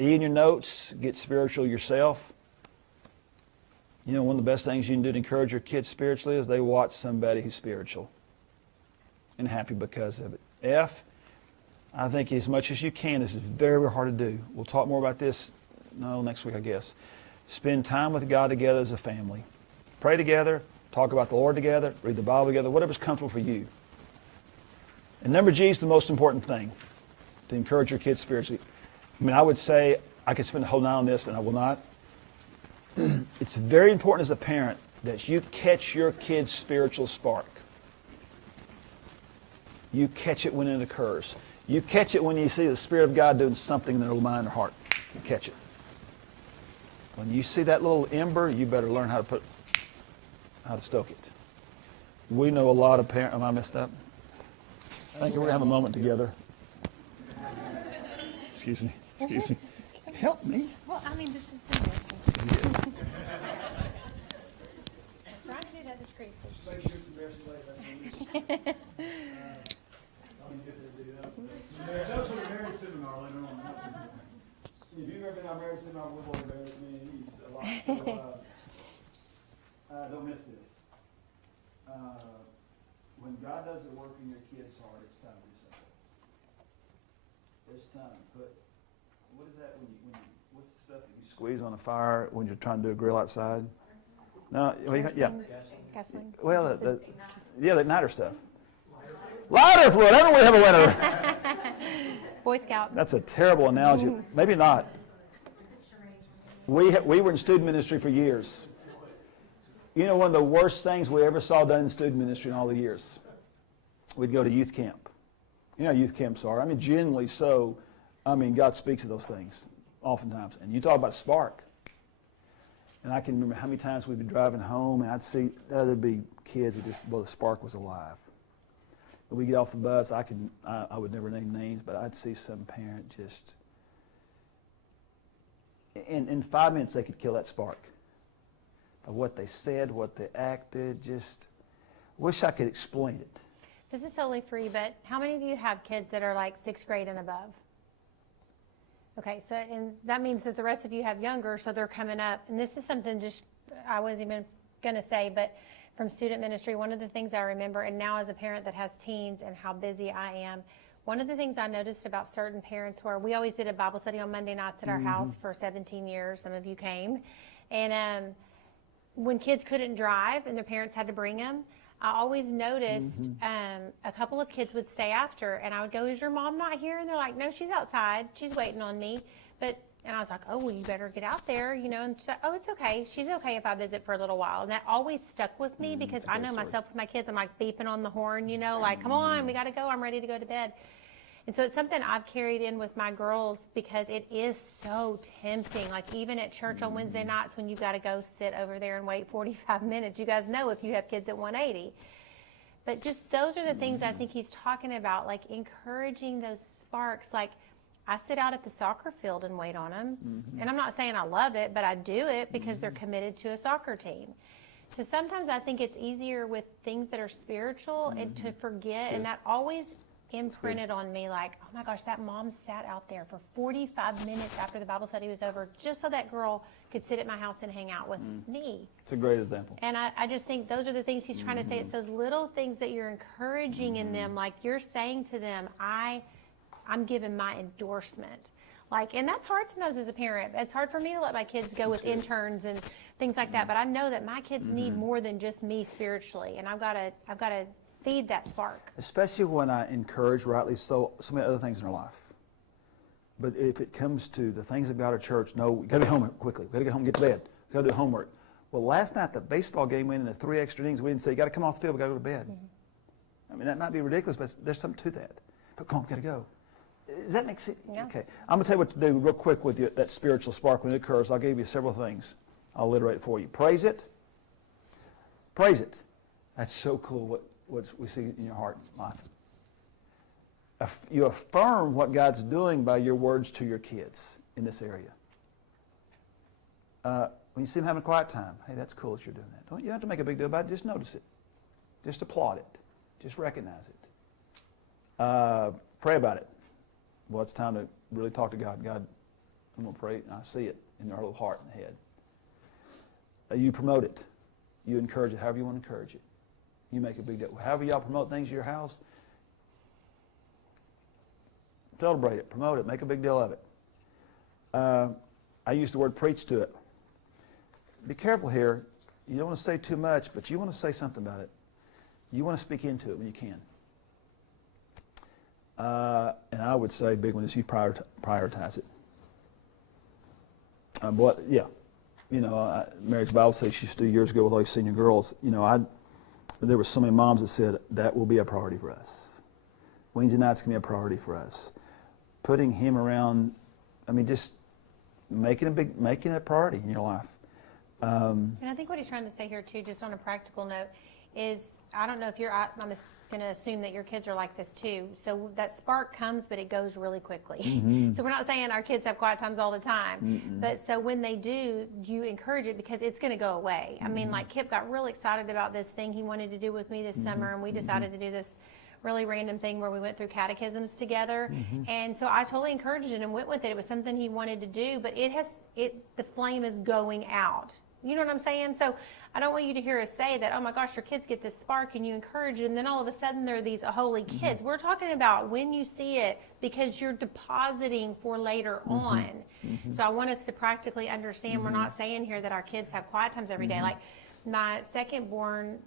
E in your notes, get spiritual yourself. One of the best things you can do to encourage your kids spiritually is they watch somebody who's spiritual. and happy because of it. F, I think as much as you can, this is very, very hard to do. We'll talk more about this next week, I guess. Spend time with God together as a family. Pray together, talk about the Lord together, read the Bible together, whatever's comfortable for you. And number G is the most important thing, to encourage your kids spiritually. I mean, I would say I could spend the whole night on this, and I will not. It's very important as a parent that you catch your kid's spiritual spark. You catch it when it occurs. You catch it when you see the Spirit of God doing something in their mind or heart. You catch it. When you see that little ember, you better learn how to stoke it. We know a lot of parents. Am I messed up? I think we're going to have a moment together. Excuse me. Excuse me. Help me. Well, I mean, this is embarrassing. Try to do that discreetly. Make sure it's embarrassing like that. That was from a marriage seminar later on. If you've ever been on a marriage seminar with one embarrassed me, he's a lot. So, don't miss this. When God does the work in your kid's heart, it's time to do something. It's time to put, what is that what's the stuff that you Squeeze on a fire when you're trying to do a grill outside? No, well, yeah. Gasoline. Well, the igniter stuff. Lighter fluid. I don't really have a winner. Boy Scout. That's a terrible analogy. Maybe not. We were in student ministry for years. You know, one of the worst things we ever saw done in student ministry in all the years? We'd go to youth camp. You know how youth camps are. I mean, genuinely so. I mean, God speaks of those things oftentimes. And you talk about spark. And I can remember how many times we'd be driving home and I'd see there'd be kids that just, well, the spark was alive. When we get off the bus, I would never name names, but I'd see some parent just, in 5 minutes they could kill that spark. Of what they said, what they acted, just wish I could explain it. This is totally free, but how many of you have kids that are like 6th grade and above? Okay, so and that means that the rest of you have younger, so they're coming up. And this is something just I wasn't even going to say, but from student ministry, one of the things I remember, and now as a parent that has teens and how busy I am, one of the things I noticed about certain parents were, we always did a Bible study on Monday nights at our house for 17 years. Some of you came. And when kids couldn't drive and their parents had to bring them, I always noticed a couple of kids would stay after, and I would go, is your mom not here? And they're like, no, she's outside. She's waiting on me. And I was like, oh, well, you better get out there, you know. And she's like, oh, it's okay. She's okay if I visit for a little while. And that always stuck with me because I know myself with my kids. I'm like beeping on the horn, you know, like, come on, we got to go. I'm ready to go to bed. And so it's something I've carried in with my girls because it is so tempting. Like even at church on Wednesday nights when you got to go sit over there and wait 45 minutes. You guys know if you have kids at 180. But just those are the things I think he's talking about, like encouraging those sparks. Like I sit out at the soccer field and wait on them. And I'm not saying I love it, but I do it because they're committed to a soccer team. So sometimes I think it's easier with things that are spiritual and to forget. And that always imprinted on me like, oh my gosh, that mom sat out there for 45 minutes after the Bible study was over just so that girl could sit at my house and hang out with me. It's a great example. And I just think those are the things he's trying to say. It's those little things that you're encouraging in them, like you're saying to them, I'm giving my endorsement. Like, and that's hard sometimes as a parent. It's hard for me to let my kids go with interns and things like that, but I know that my kids need more than just me spiritually, and I've got to feed that spark. Especially when I encourage, rightly so many other things in our life. But if it comes to the things of God or church, no, we got to be home quickly. We got to get home and get to bed. We got to do homework. Well, last night the baseball game went into 3 extra innings. We didn't say, you got to come off the field. We got to go to bed. I mean, that might be ridiculous, but there's something to that. But come on, we got to go. Does that make sense? Yeah. Okay. I'm going to tell you what to do real quick with you, that spiritual spark when it occurs. I'll give you several things. I'll alliterate it for you. Praise it. Praise it. That's so cool what we see in your heart and life. You affirm what God's doing by your words to your kids in this area. When you see them having a quiet time, hey, that's cool that you're doing that. You don't have to make a big deal about it. Just notice it. Just applaud it. Just recognize it. Pray about it. Well, it's time to really talk to God. God, I'm going to pray, and I see it in our little heart and head. You promote it. You encourage it however you want to encourage it. You make a big deal. However y'all promote things in your house, Celebrate it, promote it, make a big deal of it. I use the word preach to it. Be careful here. You don't want to say too much, but you want to say something about it. You want to speak into it when you can. And I would say, big one is you prioritize it. Marriage Bible study she used to do years ago with all these senior girls. There were so many moms that said that will be a priority for us. Wednesday nights can be a priority for us. Putting him around, just making it a priority in your life. And I think what he's trying to say here too, just on a practical note, is I don't know if I'm going to assume that your kids are like this too. So that spark comes, but it goes really quickly. Mm-hmm. So we're not saying our kids have quiet times all the time. Mm-mm. But so when they do, you encourage it because it's going to go away. Mm-hmm. Like Kip got really excited about this thing he wanted to do with me this summer, and we decided to do this really random thing where we went through catechisms together. Mm-hmm. And so I totally encouraged it and went with it. It was something he wanted to do, but the flame is going out. You know what I'm saying? So I don't want you to hear us say that, oh my gosh, your kids get this spark and you encourage it, and then all of a sudden they're these holy kids. Mm-hmm. We're talking about when you see it because you're depositing for later on. Mm-hmm. So I want us to practically understand we're not saying here that our kids have quiet times every day. Like my second born,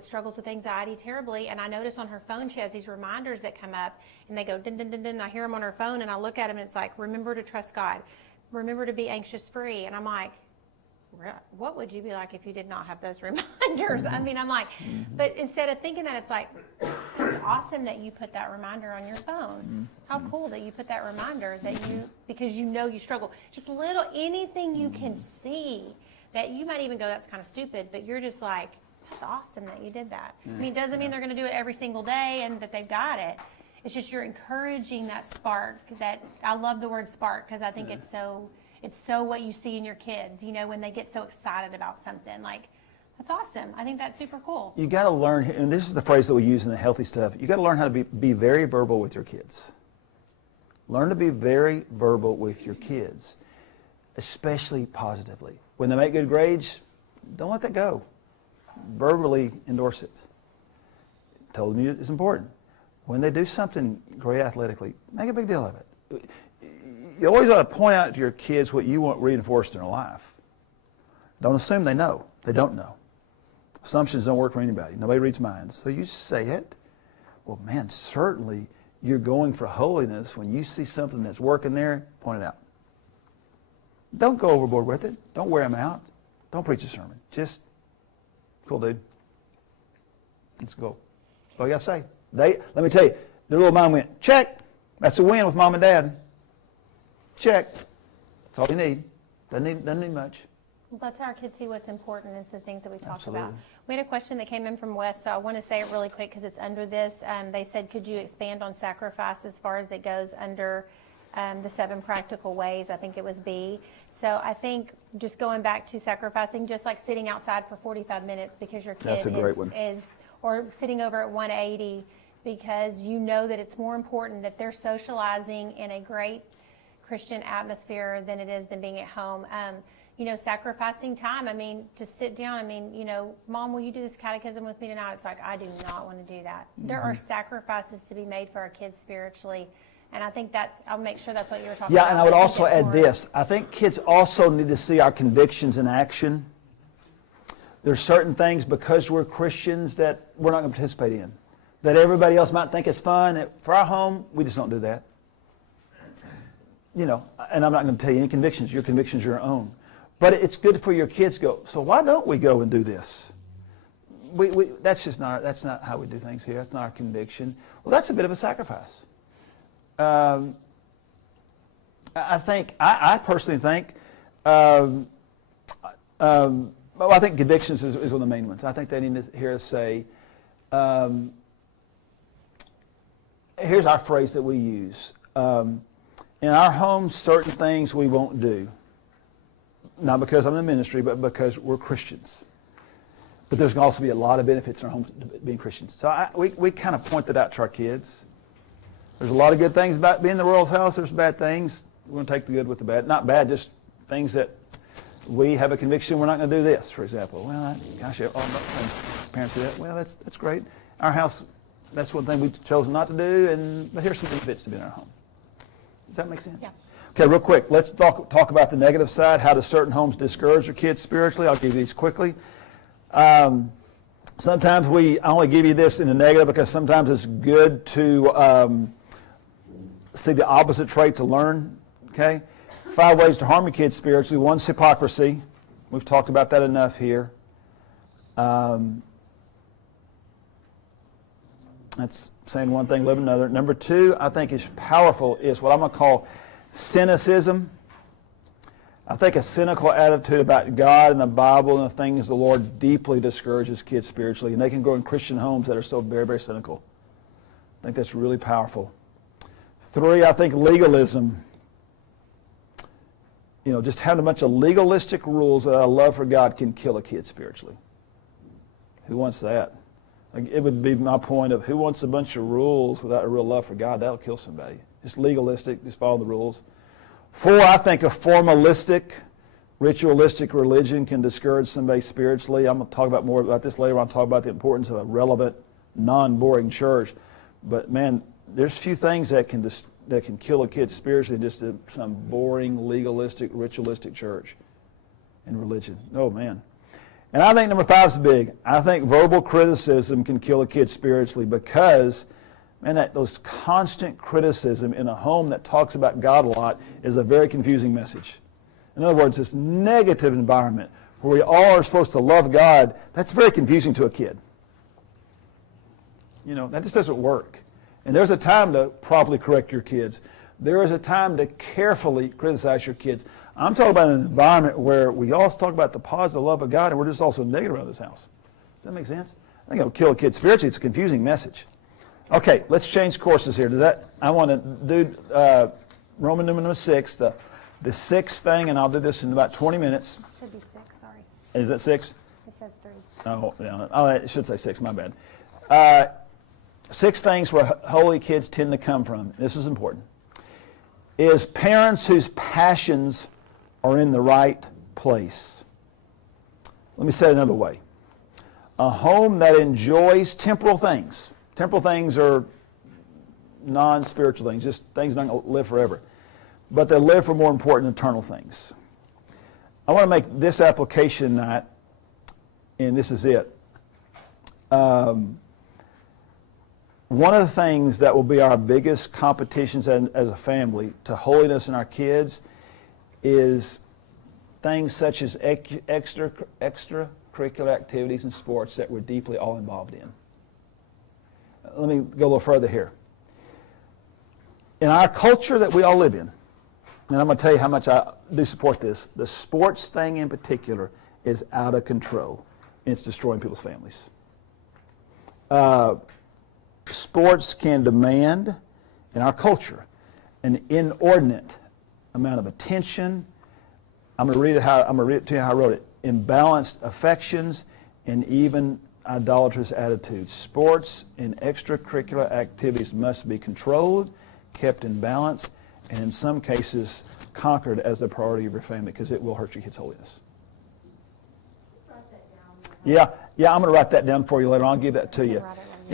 struggles with anxiety terribly, and I notice on her phone she has these reminders that come up and they go din din din din, and I hear them on her phone and I look at them and it's like, remember to trust God, remember to be anxious free, and I'm like, what would you be like if you did not have those reminders? I'm like, but instead of thinking that, it's like, it's awesome that you put that reminder on your phone. How cool that you put that reminder because you struggle. Just anything you can see that you might even go, that's kind of stupid, but you're just like, that's awesome that you did that. It doesn't mean they're going to do it every single day and that they've got it. It's just you're encouraging that spark. That I love the word spark because I think it's so what you see in your kids, when they get so excited about something. Like, that's awesome. I think that's super cool. You got to learn, and this is the phrase that we use in the healthy stuff, you got to learn how to be very verbal with your kids. Learn to be very verbal with your kids, especially positively. When they make good grades, don't let that go. Verbally endorse it. Tell them it's important. When they do something great athletically, make a big deal of it. You always ought to point out to your kids what you want reinforced in their life. Don't assume they know. They don't know. Assumptions don't work for anybody. Nobody reads minds. So you say it. Well, man, certainly you're going for holiness. When you see something that's working there, point it out. Don't go overboard with it. Don't wear them out. Don't preach a sermon. Just, cool, dude. Let's go. That's all you got to say. Let me tell you, the little mom went, check. That's a win with mom and dad. Check. That's all you need. Doesn't need much. Well, that's how our kids see what's important is the things that we talk about. We had a question that came in from Wes, so I want to say it really quick because it's under this. They said, could you expand on sacrifice as far as it goes under the 7 practical ways? I think it was B. So I think just going back to sacrificing, just like sitting outside for 45 minutes because your kid is, or sitting over at 180 because you know that it's more important that they're socializing in a great Christian atmosphere than it is than being at home. Sacrificing time. To sit down. Mom, will you do this catechism with me tonight? It's like, I do not want to do that. Mm-hmm. There are sacrifices to be made for our kids spiritually. And I think I'll make sure that's what you were talking about. Yeah, and I would also add this. I think kids also need to see our convictions in action. There's certain things because we're Christians that we're not going to participate in. That everybody else might think is fun. For our home, we just don't do that. And I'm not going to tell you any convictions. Your convictions are your own. But it's good for your kids to go, so why don't we go and do this? That's not how we do things here. That's not our conviction. Well, that's a bit of a sacrifice. I personally think, I think convictions is one of the main ones. I think they need to hear us say, here's our phrase that we use. In our home, certain things we won't do. Not because I'm in the ministry, but because we're Christians. But there's going to also be a lot of benefits in our home to being Christians. So we kind of point that out to our kids. There's a lot of good things about being in the world's house. There's bad things. We're going to take the good with the bad. Not bad, just things that we have a conviction we're not going to do this, for example. Well, parents do that. Well, that's great. Our house, that's one thing we've chosen not to do, but here's some benefits to be in our home. Does that make sense? Yeah. Okay, real quick, let's talk about the negative side. How do certain homes discourage their kids spiritually? I'll give you these quickly. Sometimes I only give you this in the negative because sometimes it's good to see the opposite trait to learn. Okay? 5 ways to harm your kids spiritually. One's hypocrisy. We've talked about that enough here. That's saying one thing, living another. Number 2, I think is powerful, is what I'm going to call cynicism. I think a cynical attitude about God and the Bible and the things of the Lord deeply discourages kids spiritually, and they can grow in Christian homes that are so very, very cynical. I think that's really powerful. 3, I think legalism. Just having a bunch of legalistic rules without a love for God can kill a kid spiritually. Who wants that? It would be my point of who wants a bunch of rules without a real love for God? That'll kill somebody. Just legalistic, just follow the rules. 4, I think a formalistic, ritualistic religion can discourage somebody spiritually. I'm going to talk about more about this later. I'll talk about the importance of a relevant, non-boring church. But man, there's few things that can kill a kid spiritually, just some boring, legalistic, ritualistic church and religion. Oh man. And I think number 5 is big. I think verbal criticism can kill a kid spiritually because, man, those constant criticism in a home that talks about God a lot is a very confusing message. In other words, this negative environment where we all are supposed to love God, that's very confusing to a kid. That just doesn't work. And there's a time to properly correct your kids. There is a time to carefully criticize your kids. I'm talking about an environment where we all talk about the positive love of God and we're just also negative around this house. Does that make sense? I think it'll kill a kid spiritually. It's a confusing message. Okay, let's change courses here. I want to do Roman number 6, the 6th thing, and I'll do this in about 20 minutes. Should be 6, sorry. Is that 6? It says 3. Oh, yeah. It should say 6, my bad. 6 things where holy kids tend to come from. This is important. Is parents whose passions are in the right place. Let me say it another way. A home that enjoys temporal things. Temporal things are non-spiritual things, just things that don't live forever. But they live for more important eternal things. I want to make this application tonight, and this is it. One of the things that will be our biggest competitions as a family to holiness in our kids is things such as extracurricular activities and sports that we're deeply all involved in. Let me go a little further here. In our culture that we all live in, and I'm going to tell you how much I do support this, the sports thing in particular is out of control. And it's destroying people's families. Sports can demand, in our culture, an inordinate amount of attention. I'm going to read it to you how I wrote it. Imbalanced affections and even idolatrous attitudes. Sports and extracurricular activities must be controlled, kept in balance, and in some cases conquered as the priority of your family because it will hurt your kids' holiness. Yeah, I'm going to write that down for you later on. I'll give that to you.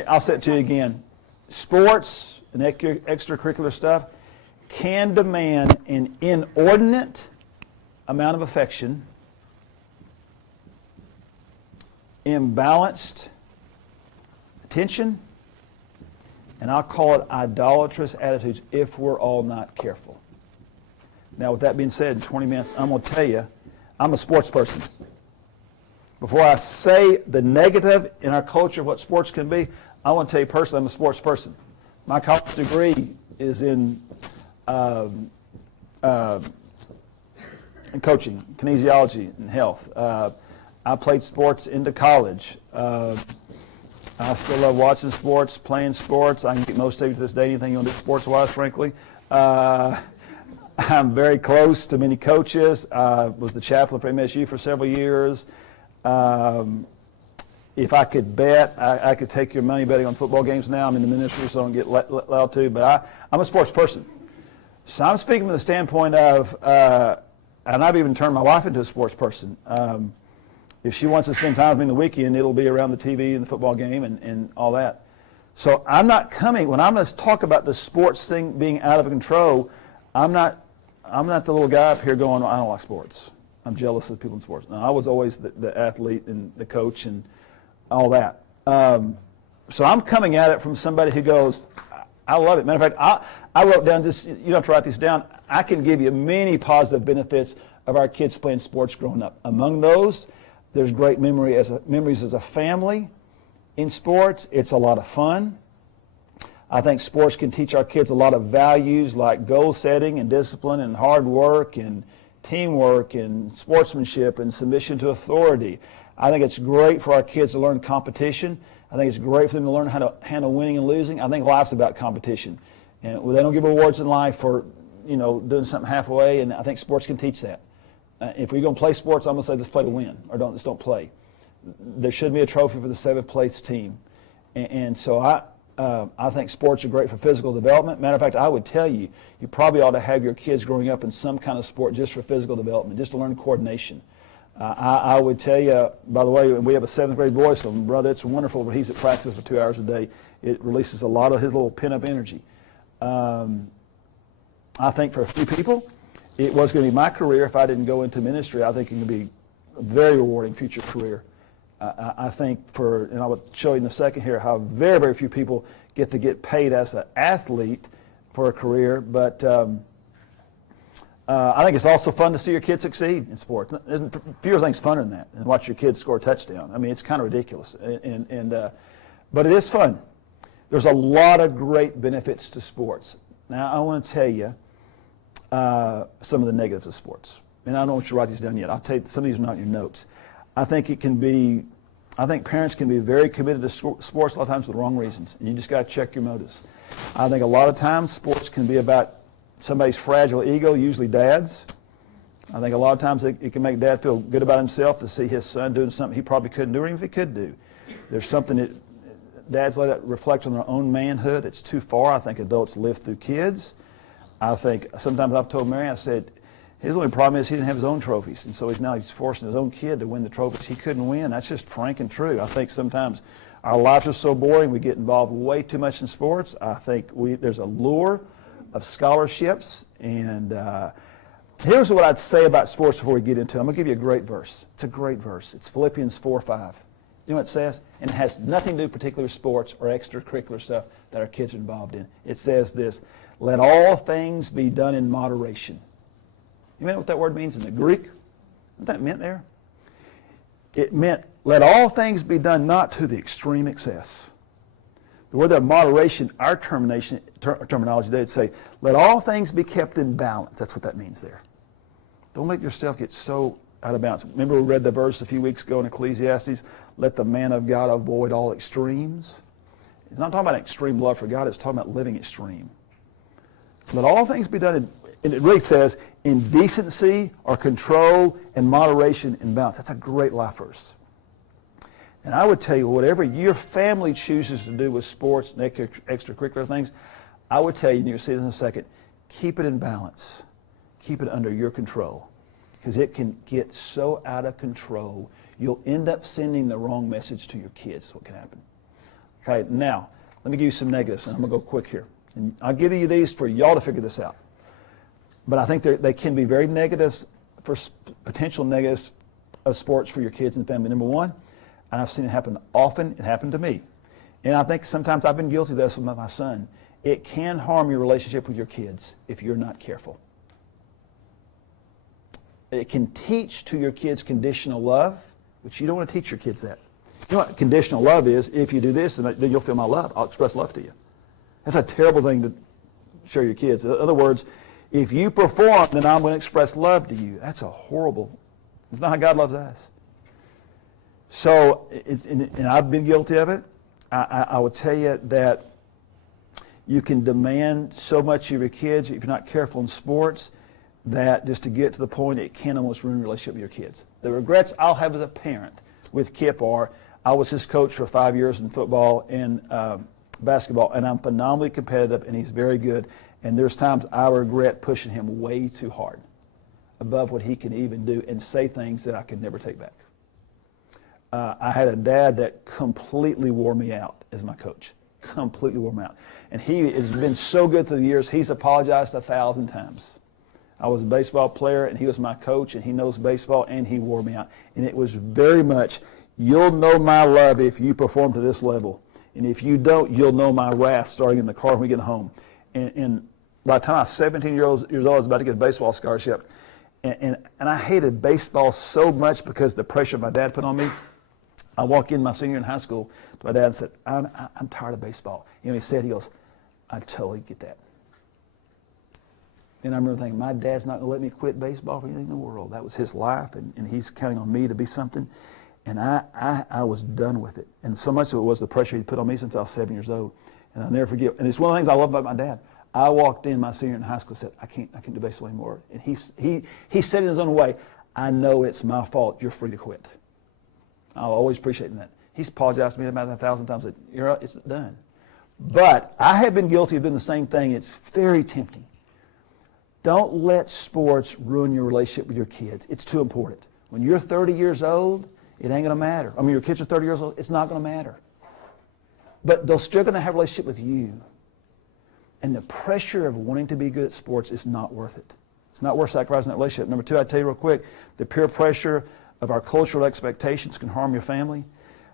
I'll say it to you again. Sports and extracurricular stuff can demand an inordinate amount of affection, imbalanced attention, and I'll call it idolatrous attitudes if we're all not careful. Now, with that being said, in 20 minutes, I'm going to tell you, I'm a sports person. Before I say the negative in our culture of what sports can be, I want to tell you personally, I'm a sports person. My college degree is in coaching, kinesiology, and health. I played sports into college. I still love watching sports, playing sports. I can get most of you to this day, anything you want to do sports-wise, frankly. I'm very close to many coaches. I was the chaplain for MSU for several years. If I could bet, I could take your money betting on football games now. I'm in the ministry, so I don't get allowed to, but I'm a sports person. So I'm speaking from the standpoint of, and I've even turned my wife into a sports person. If she wants to spend time with me in the weekend, it'll be around the TV and the football game and all that. So I'm not coming, when I'm going to talk about the sports thing being out of control, I'm not the little guy up here going, I don't like sports. I'm jealous of people in sports. No, I was always the athlete and the coach and all that. So I'm coming at it from somebody who goes, I love it. Matter of fact, I wrote down this, you don't have to write these down. I can give you many positive benefits of our kids playing sports growing up. Among those, there's great memories as a family in sports. It's a lot of fun. I think sports can teach our kids a lot of values like goal setting and discipline and hard work and teamwork and sportsmanship and submission to authority. I think it's great for our kids to learn competition. I think it's great for them to learn how to handle winning and losing. I think life's about competition. And they don't give awards in life for, doing something halfway, and I think sports can teach that. If we're going to play sports, I'm going to say let's play to win, or just don't play. There should be a trophy for the 7th place team. And so I think sports are great for physical development. Matter of fact, I would tell you, you probably ought to have your kids growing up in some kind of sport just for physical development, just to learn coordination. I would tell you, by the way, we have a 7th grade boy, so brother, it's wonderful when he's at practice for 2 hours a day. It releases a lot of his little pent-up energy. I think for a few people, it was going to be my career if I didn't go into ministry. I think it can be a very rewarding future career. I think and I will show you in a second here how very, very few people get paid as an athlete for a career, but I think it's also fun to see your kids succeed in sports. There's fewer things funner than that, and watch your kids score a touchdown. I mean, it's kind of ridiculous, but it is fun. There's a lot of great benefits to sports. Now, I want to tell you some of the negatives of sports, and I don't want you to write these down yet. I'll tell you, some of these are not in your notes. I think parents can be very committed to sports a lot of times for the wrong reasons, and you just got to check your motives. I think a lot of times sports can be about somebody's fragile ego, usually dads. I think a lot of times it can make dad feel good about himself to see his son doing something he probably couldn't do, or even if he could do. There's something that dads let it reflect on their own manhood that's too far. I think adults live through kids. I think sometimes I've told Mary, I said, his only problem is he didn't have his own trophies, and so he's forcing his own kid to win the trophies he couldn't win. That's just frank and true. I think sometimes our lives are so boring, we get involved way too much in sports. I think there's a lure of scholarships, and here's what I'd say about sports before we get into it. I'm going to give you a great verse. It's a great verse. It's Philippians 4:5. You know what it says? And it has nothing to do with particular sports or extracurricular stuff that our kids are involved in. It says this, let all things be done in moderation. You know what that word means in the Greek? What that meant there? It meant, let all things be done not to the extreme excess. The word there, moderation, our terminology today would say, let all things be kept in balance. That's what that means there. Don't let yourself get so out of balance. Remember we read the verse a few weeks ago in Ecclesiastes, let the man of God avoid all extremes. It's not talking about extreme love for God, it's talking about living extreme. Let all things be done and it really says, in decency or control and moderation and balance. That's a great life verse. And I would tell you, whatever your family chooses to do with sports and extracurricular things, I would tell you, and you'll see this in a second, keep it in balance. Keep it under your control. Because it can get so out of control, you'll end up sending the wrong message to your kids. That's what can happen. Okay, now, let me give you some negatives, and I'm going to go quick here. And I'll give you these for y'all to figure this out. But I think they can be very negatives, for potential negatives of sports for your kids and family. Number one, and I've seen it happen often, it happened to me. And I think sometimes I've been guilty of this with my son. It can harm your relationship with your kids if you're not careful. It can teach to your kids conditional love, which you don't want to teach your kids that. You know what conditional love is? If you do this, then you'll feel my love. I'll express love to you. That's a terrible thing to show your kids. In other words, if you perform, then I'm going to express love to you. That's a horrible, it's not how God loves us. So, and I've been guilty of it. I will tell you that you can demand so much of your kids if you're not careful in sports that just to get to the point it can almost ruin your relationship with your kids. The regrets I'll have as a parent with Kip are, I was his coach for 5 years in football and basketball, and I'm phenomenally competitive, and he's very good. And there's times I regret pushing him way too hard, above what he can even do, and say things that I could never take back. I had a dad that completely wore me out as my coach. completely wore me out. And he has been so good through the years. He's apologized 1,000 times. I was a baseball player, and he was my coach, and he knows baseball, and he wore me out. And it was very much, you'll know my love if you perform to this level. And if you don't, you'll know my wrath starting in the car when we get home. And by the time I was 17 years old, I was about to get a baseball scholarship. And I hated baseball so much because the pressure my dad put on me. I walked in my senior in high school to my dad and said, I'm tired of baseball. He goes, I totally get that. And I remember thinking, my dad's not going to let me quit baseball for anything in the world. That was his life, and he's counting on me to be something. And I was done with it. And so much of it was the pressure he put on me since I was 7 years old. And I'll never forget. And it's one of the things I love about my dad. I walked in my senior in high school and said, I can't do baseball anymore. And he said in his own way, I know it's my fault. You're free to quit. I'll always appreciate that. He's apologized to me about that 1,000 times. That it's done. But I have been guilty of doing the same thing. It's very tempting. Don't let sports ruin your relationship with your kids. It's too important. When you're 30 years old, it ain't going to matter. I mean, your kids are 30 years old, it's not going to matter. But they're still going to have a relationship with you. And the pressure of wanting to be good at sports is not worth it. It's not worth sacrificing that relationship. Number two, I'd tell you real quick, the peer pressure of our cultural expectations can harm your family.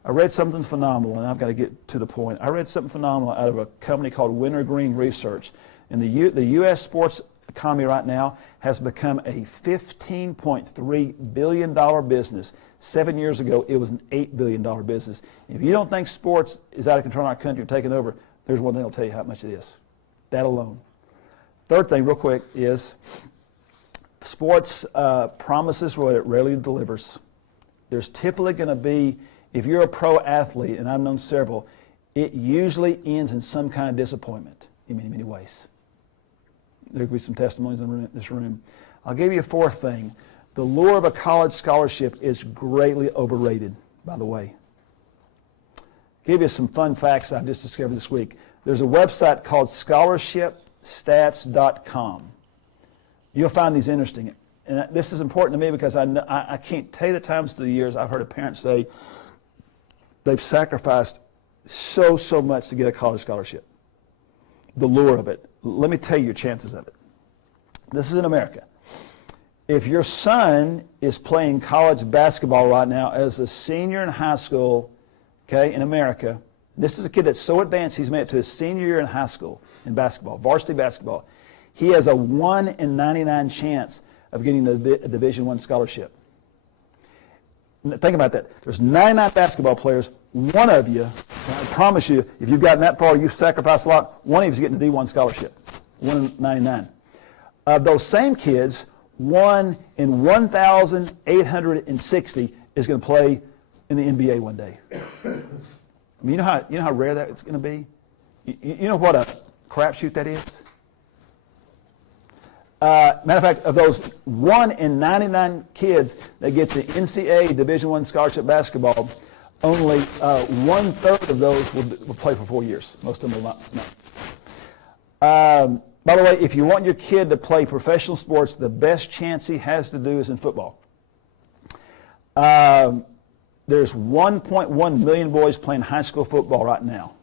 I read something phenomenal, and I've got to get to the point. I read something phenomenal out of a company called Wintergreen Research. And the U.S. sports economy right now has become a $15.3 billion business. 7 years ago, it was an $8 billion business. If you don't think sports is out of control in our country or taking over, there's one thing that'll tell you how much it is. That alone. Third thing, real quick, is sports promises what it rarely delivers. There's typically going to be, if you're a pro athlete, and I've known several, it usually ends in some kind of disappointment in many, many ways. There could be some testimonies in this room. I'll give you a fourth thing. The lure of a college scholarship is greatly overrated, by the way. I'll give you some fun facts that I just discovered this week. There's a website called scholarshipstats.com. You'll find these interesting. And this is important to me because I can't tell you the times through the years I've heard a parent say they've sacrificed so much to get a college scholarship. The lure of it. Let me tell you your chances of it. This is in America. If your son is playing college basketball right now as a senior in high school, okay, in America, this is a kid that's so advanced he's made it to his senior year in high school in basketball, varsity basketball. He has a 1 in 99 chance of getting a Division I scholarship. Think about that. There's 99 basketball players. One of you, I promise you, if you've gotten that far, you've sacrificed a lot, one of you is getting a D1 scholarship. 1 in 99. Those same kids, 1 in 1,860 is going to play in the NBA one day. I mean, you know how rare that it's going to be? You know what a crapshoot that is? Matter of fact, of those 1 in 99 kids that gets the NCAA Division I scholarship basketball, only 1/3 of those will play for 4 years. Most of them will not. By the way, if you want your kid to play professional sports, the best chance he has to do is in football. There's 1.1 million boys playing high school football right now.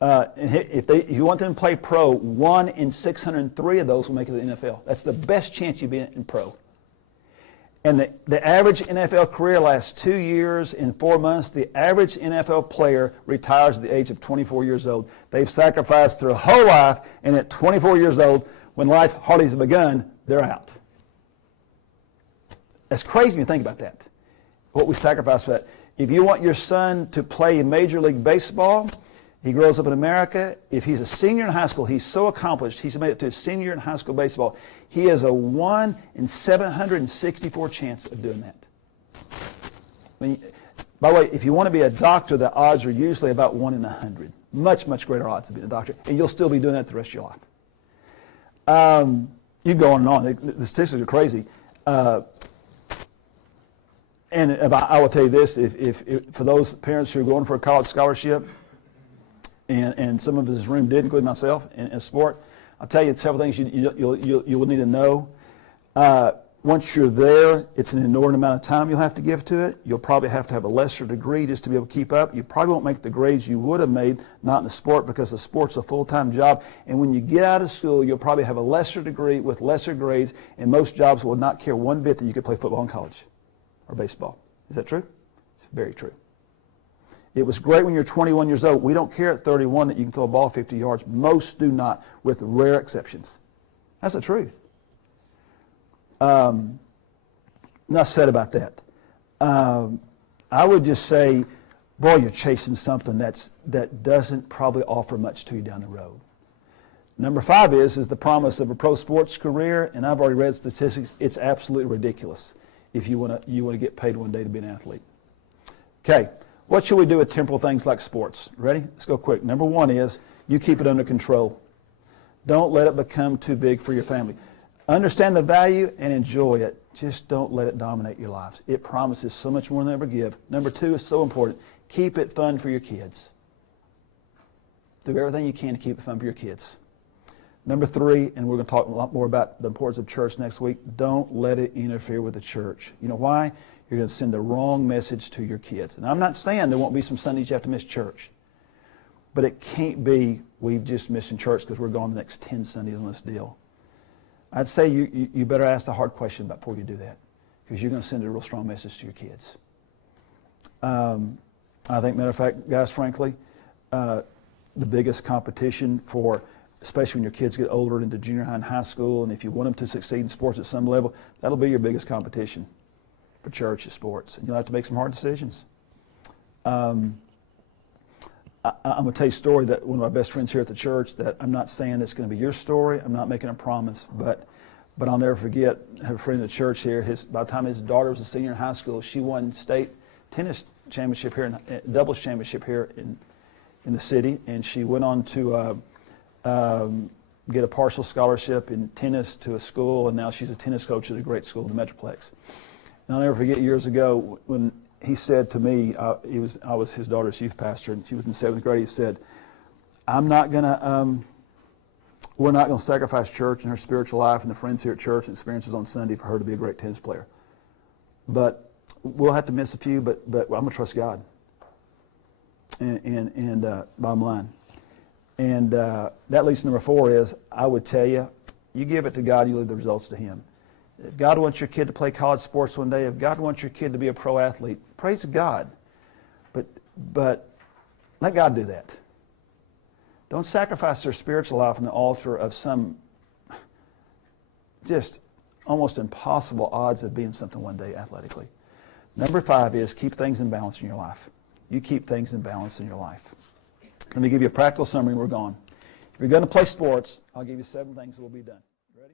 If you want them to play pro, 1 in 603 of those will make it to the NFL. That's the best chance you'll be in pro. And the average NFL career lasts 2 years and 4 months. The average NFL player retires at the age of 24 years old. They've sacrificed their whole life, and at 24 years old, when life hardly has begun, they're out. That's crazy when you think about that, what we sacrifice for that. If you want your son to play in Major League Baseball, he grows up in America. If he's a senior in high school, he's so accomplished, he's made it to a senior in high school baseball. He has a 1 in 764 chance of doing that. I mean, by the way, if you want to be a doctor, the odds are usually about 1 in 100. Much, much greater odds of being a doctor. And you'll still be doing that the rest of your life. You go on and on. The statistics are crazy. And I will tell you this, if for those parents who are going for a college scholarship, and some of this room did, including myself, in sport, I'll tell you several things you will need to know. Once you're there, it's an inordinate amount of time you'll have to give to it. You'll probably have to have a lesser degree just to be able to keep up. You probably won't make the grades you would have made, not in the sport, because the sport's a full-time job. And when you get out of school, you'll probably have a lesser degree with lesser grades, and most jobs will not care one bit that you could play football in college or baseball. Is that true? It's very true. It was great when you're 21 years old. We don't care at 31 that you can throw a ball 50 yards. Most do not, with rare exceptions. That's the truth. Enough said about that. I would just say, boy, you're chasing something that doesn't probably offer much to you down the road. Number 5 is the promise of a pro sports career, and I've already read statistics. It's absolutely ridiculous if you want to get paid one day to be an athlete. Okay, what should we do with temporal things like sports? Ready? Let's go quick. Number 1 is you keep it under control. Don't let it become too big for your family. Understand the value and enjoy it. Just don't let it dominate your lives. It promises so much more than ever give. Number 2 is so important. Keep it fun for your kids. Do everything you can to keep it fun for your kids. Number 3, and we're going to talk a lot more about the importance of church next week, don't let it interfere with the church. You know why? You're going to send the wrong message to your kids. And I'm not saying there won't be some Sundays you have to miss church. But it can't be we've just missed church because we're gone the next 10 Sundays on this deal. I'd say you better ask the hard question before you do that, because you're going to send a real strong message to your kids. I think, matter of fact, guys, frankly, the biggest competition for, especially when your kids get older into junior high and high school, and if you want them to succeed in sports at some level, that'll be your biggest competition for church is sports. And you'll have to make some hard decisions. I'm going to tell you a story that one of my best friends here at the church, that I'm not saying it's going to be your story. I'm not making a promise, but I'll never forget, I have a friend in the church here. By the time his daughter was a senior in high school, she won state tennis championship here, doubles championship here in the city, and she went on to get a partial scholarship in tennis to a school, and now she's a tennis coach at a great school in the Metroplex. And I'll never forget years ago when he said to me, I was his daughter's youth pastor, and she was in 7th grade. He said, we're not going to sacrifice church and her spiritual life and the friends here at church and experiences on Sunday for her to be a great tennis player. But we'll have to miss a few, but I'm going to trust God. And bottom line. And that leads to number 4 is, I would tell you, you give it to God, you leave the results to Him. If God wants your kid to play college sports one day, if God wants your kid to be a pro athlete, praise God. But let God do that. Don't sacrifice their spiritual life on the altar of some just almost impossible odds of being something one day athletically. Number 5 is keep things in balance in your life. You keep things in balance in your life. Let me give you a practical summary and we're gone. If you're going to play sports, I'll give you 7 things that will be done. Ready?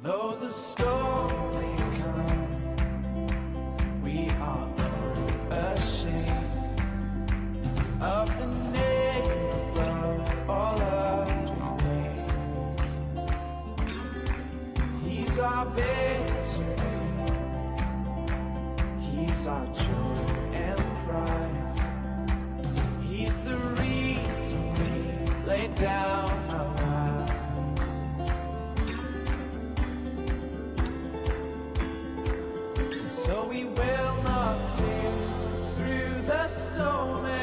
Though the storm may come, we are unashamed of the name above all other names. He's our victory, He's our joy and prize. He's the reason we lay down our lives. So we will not fear through the storm.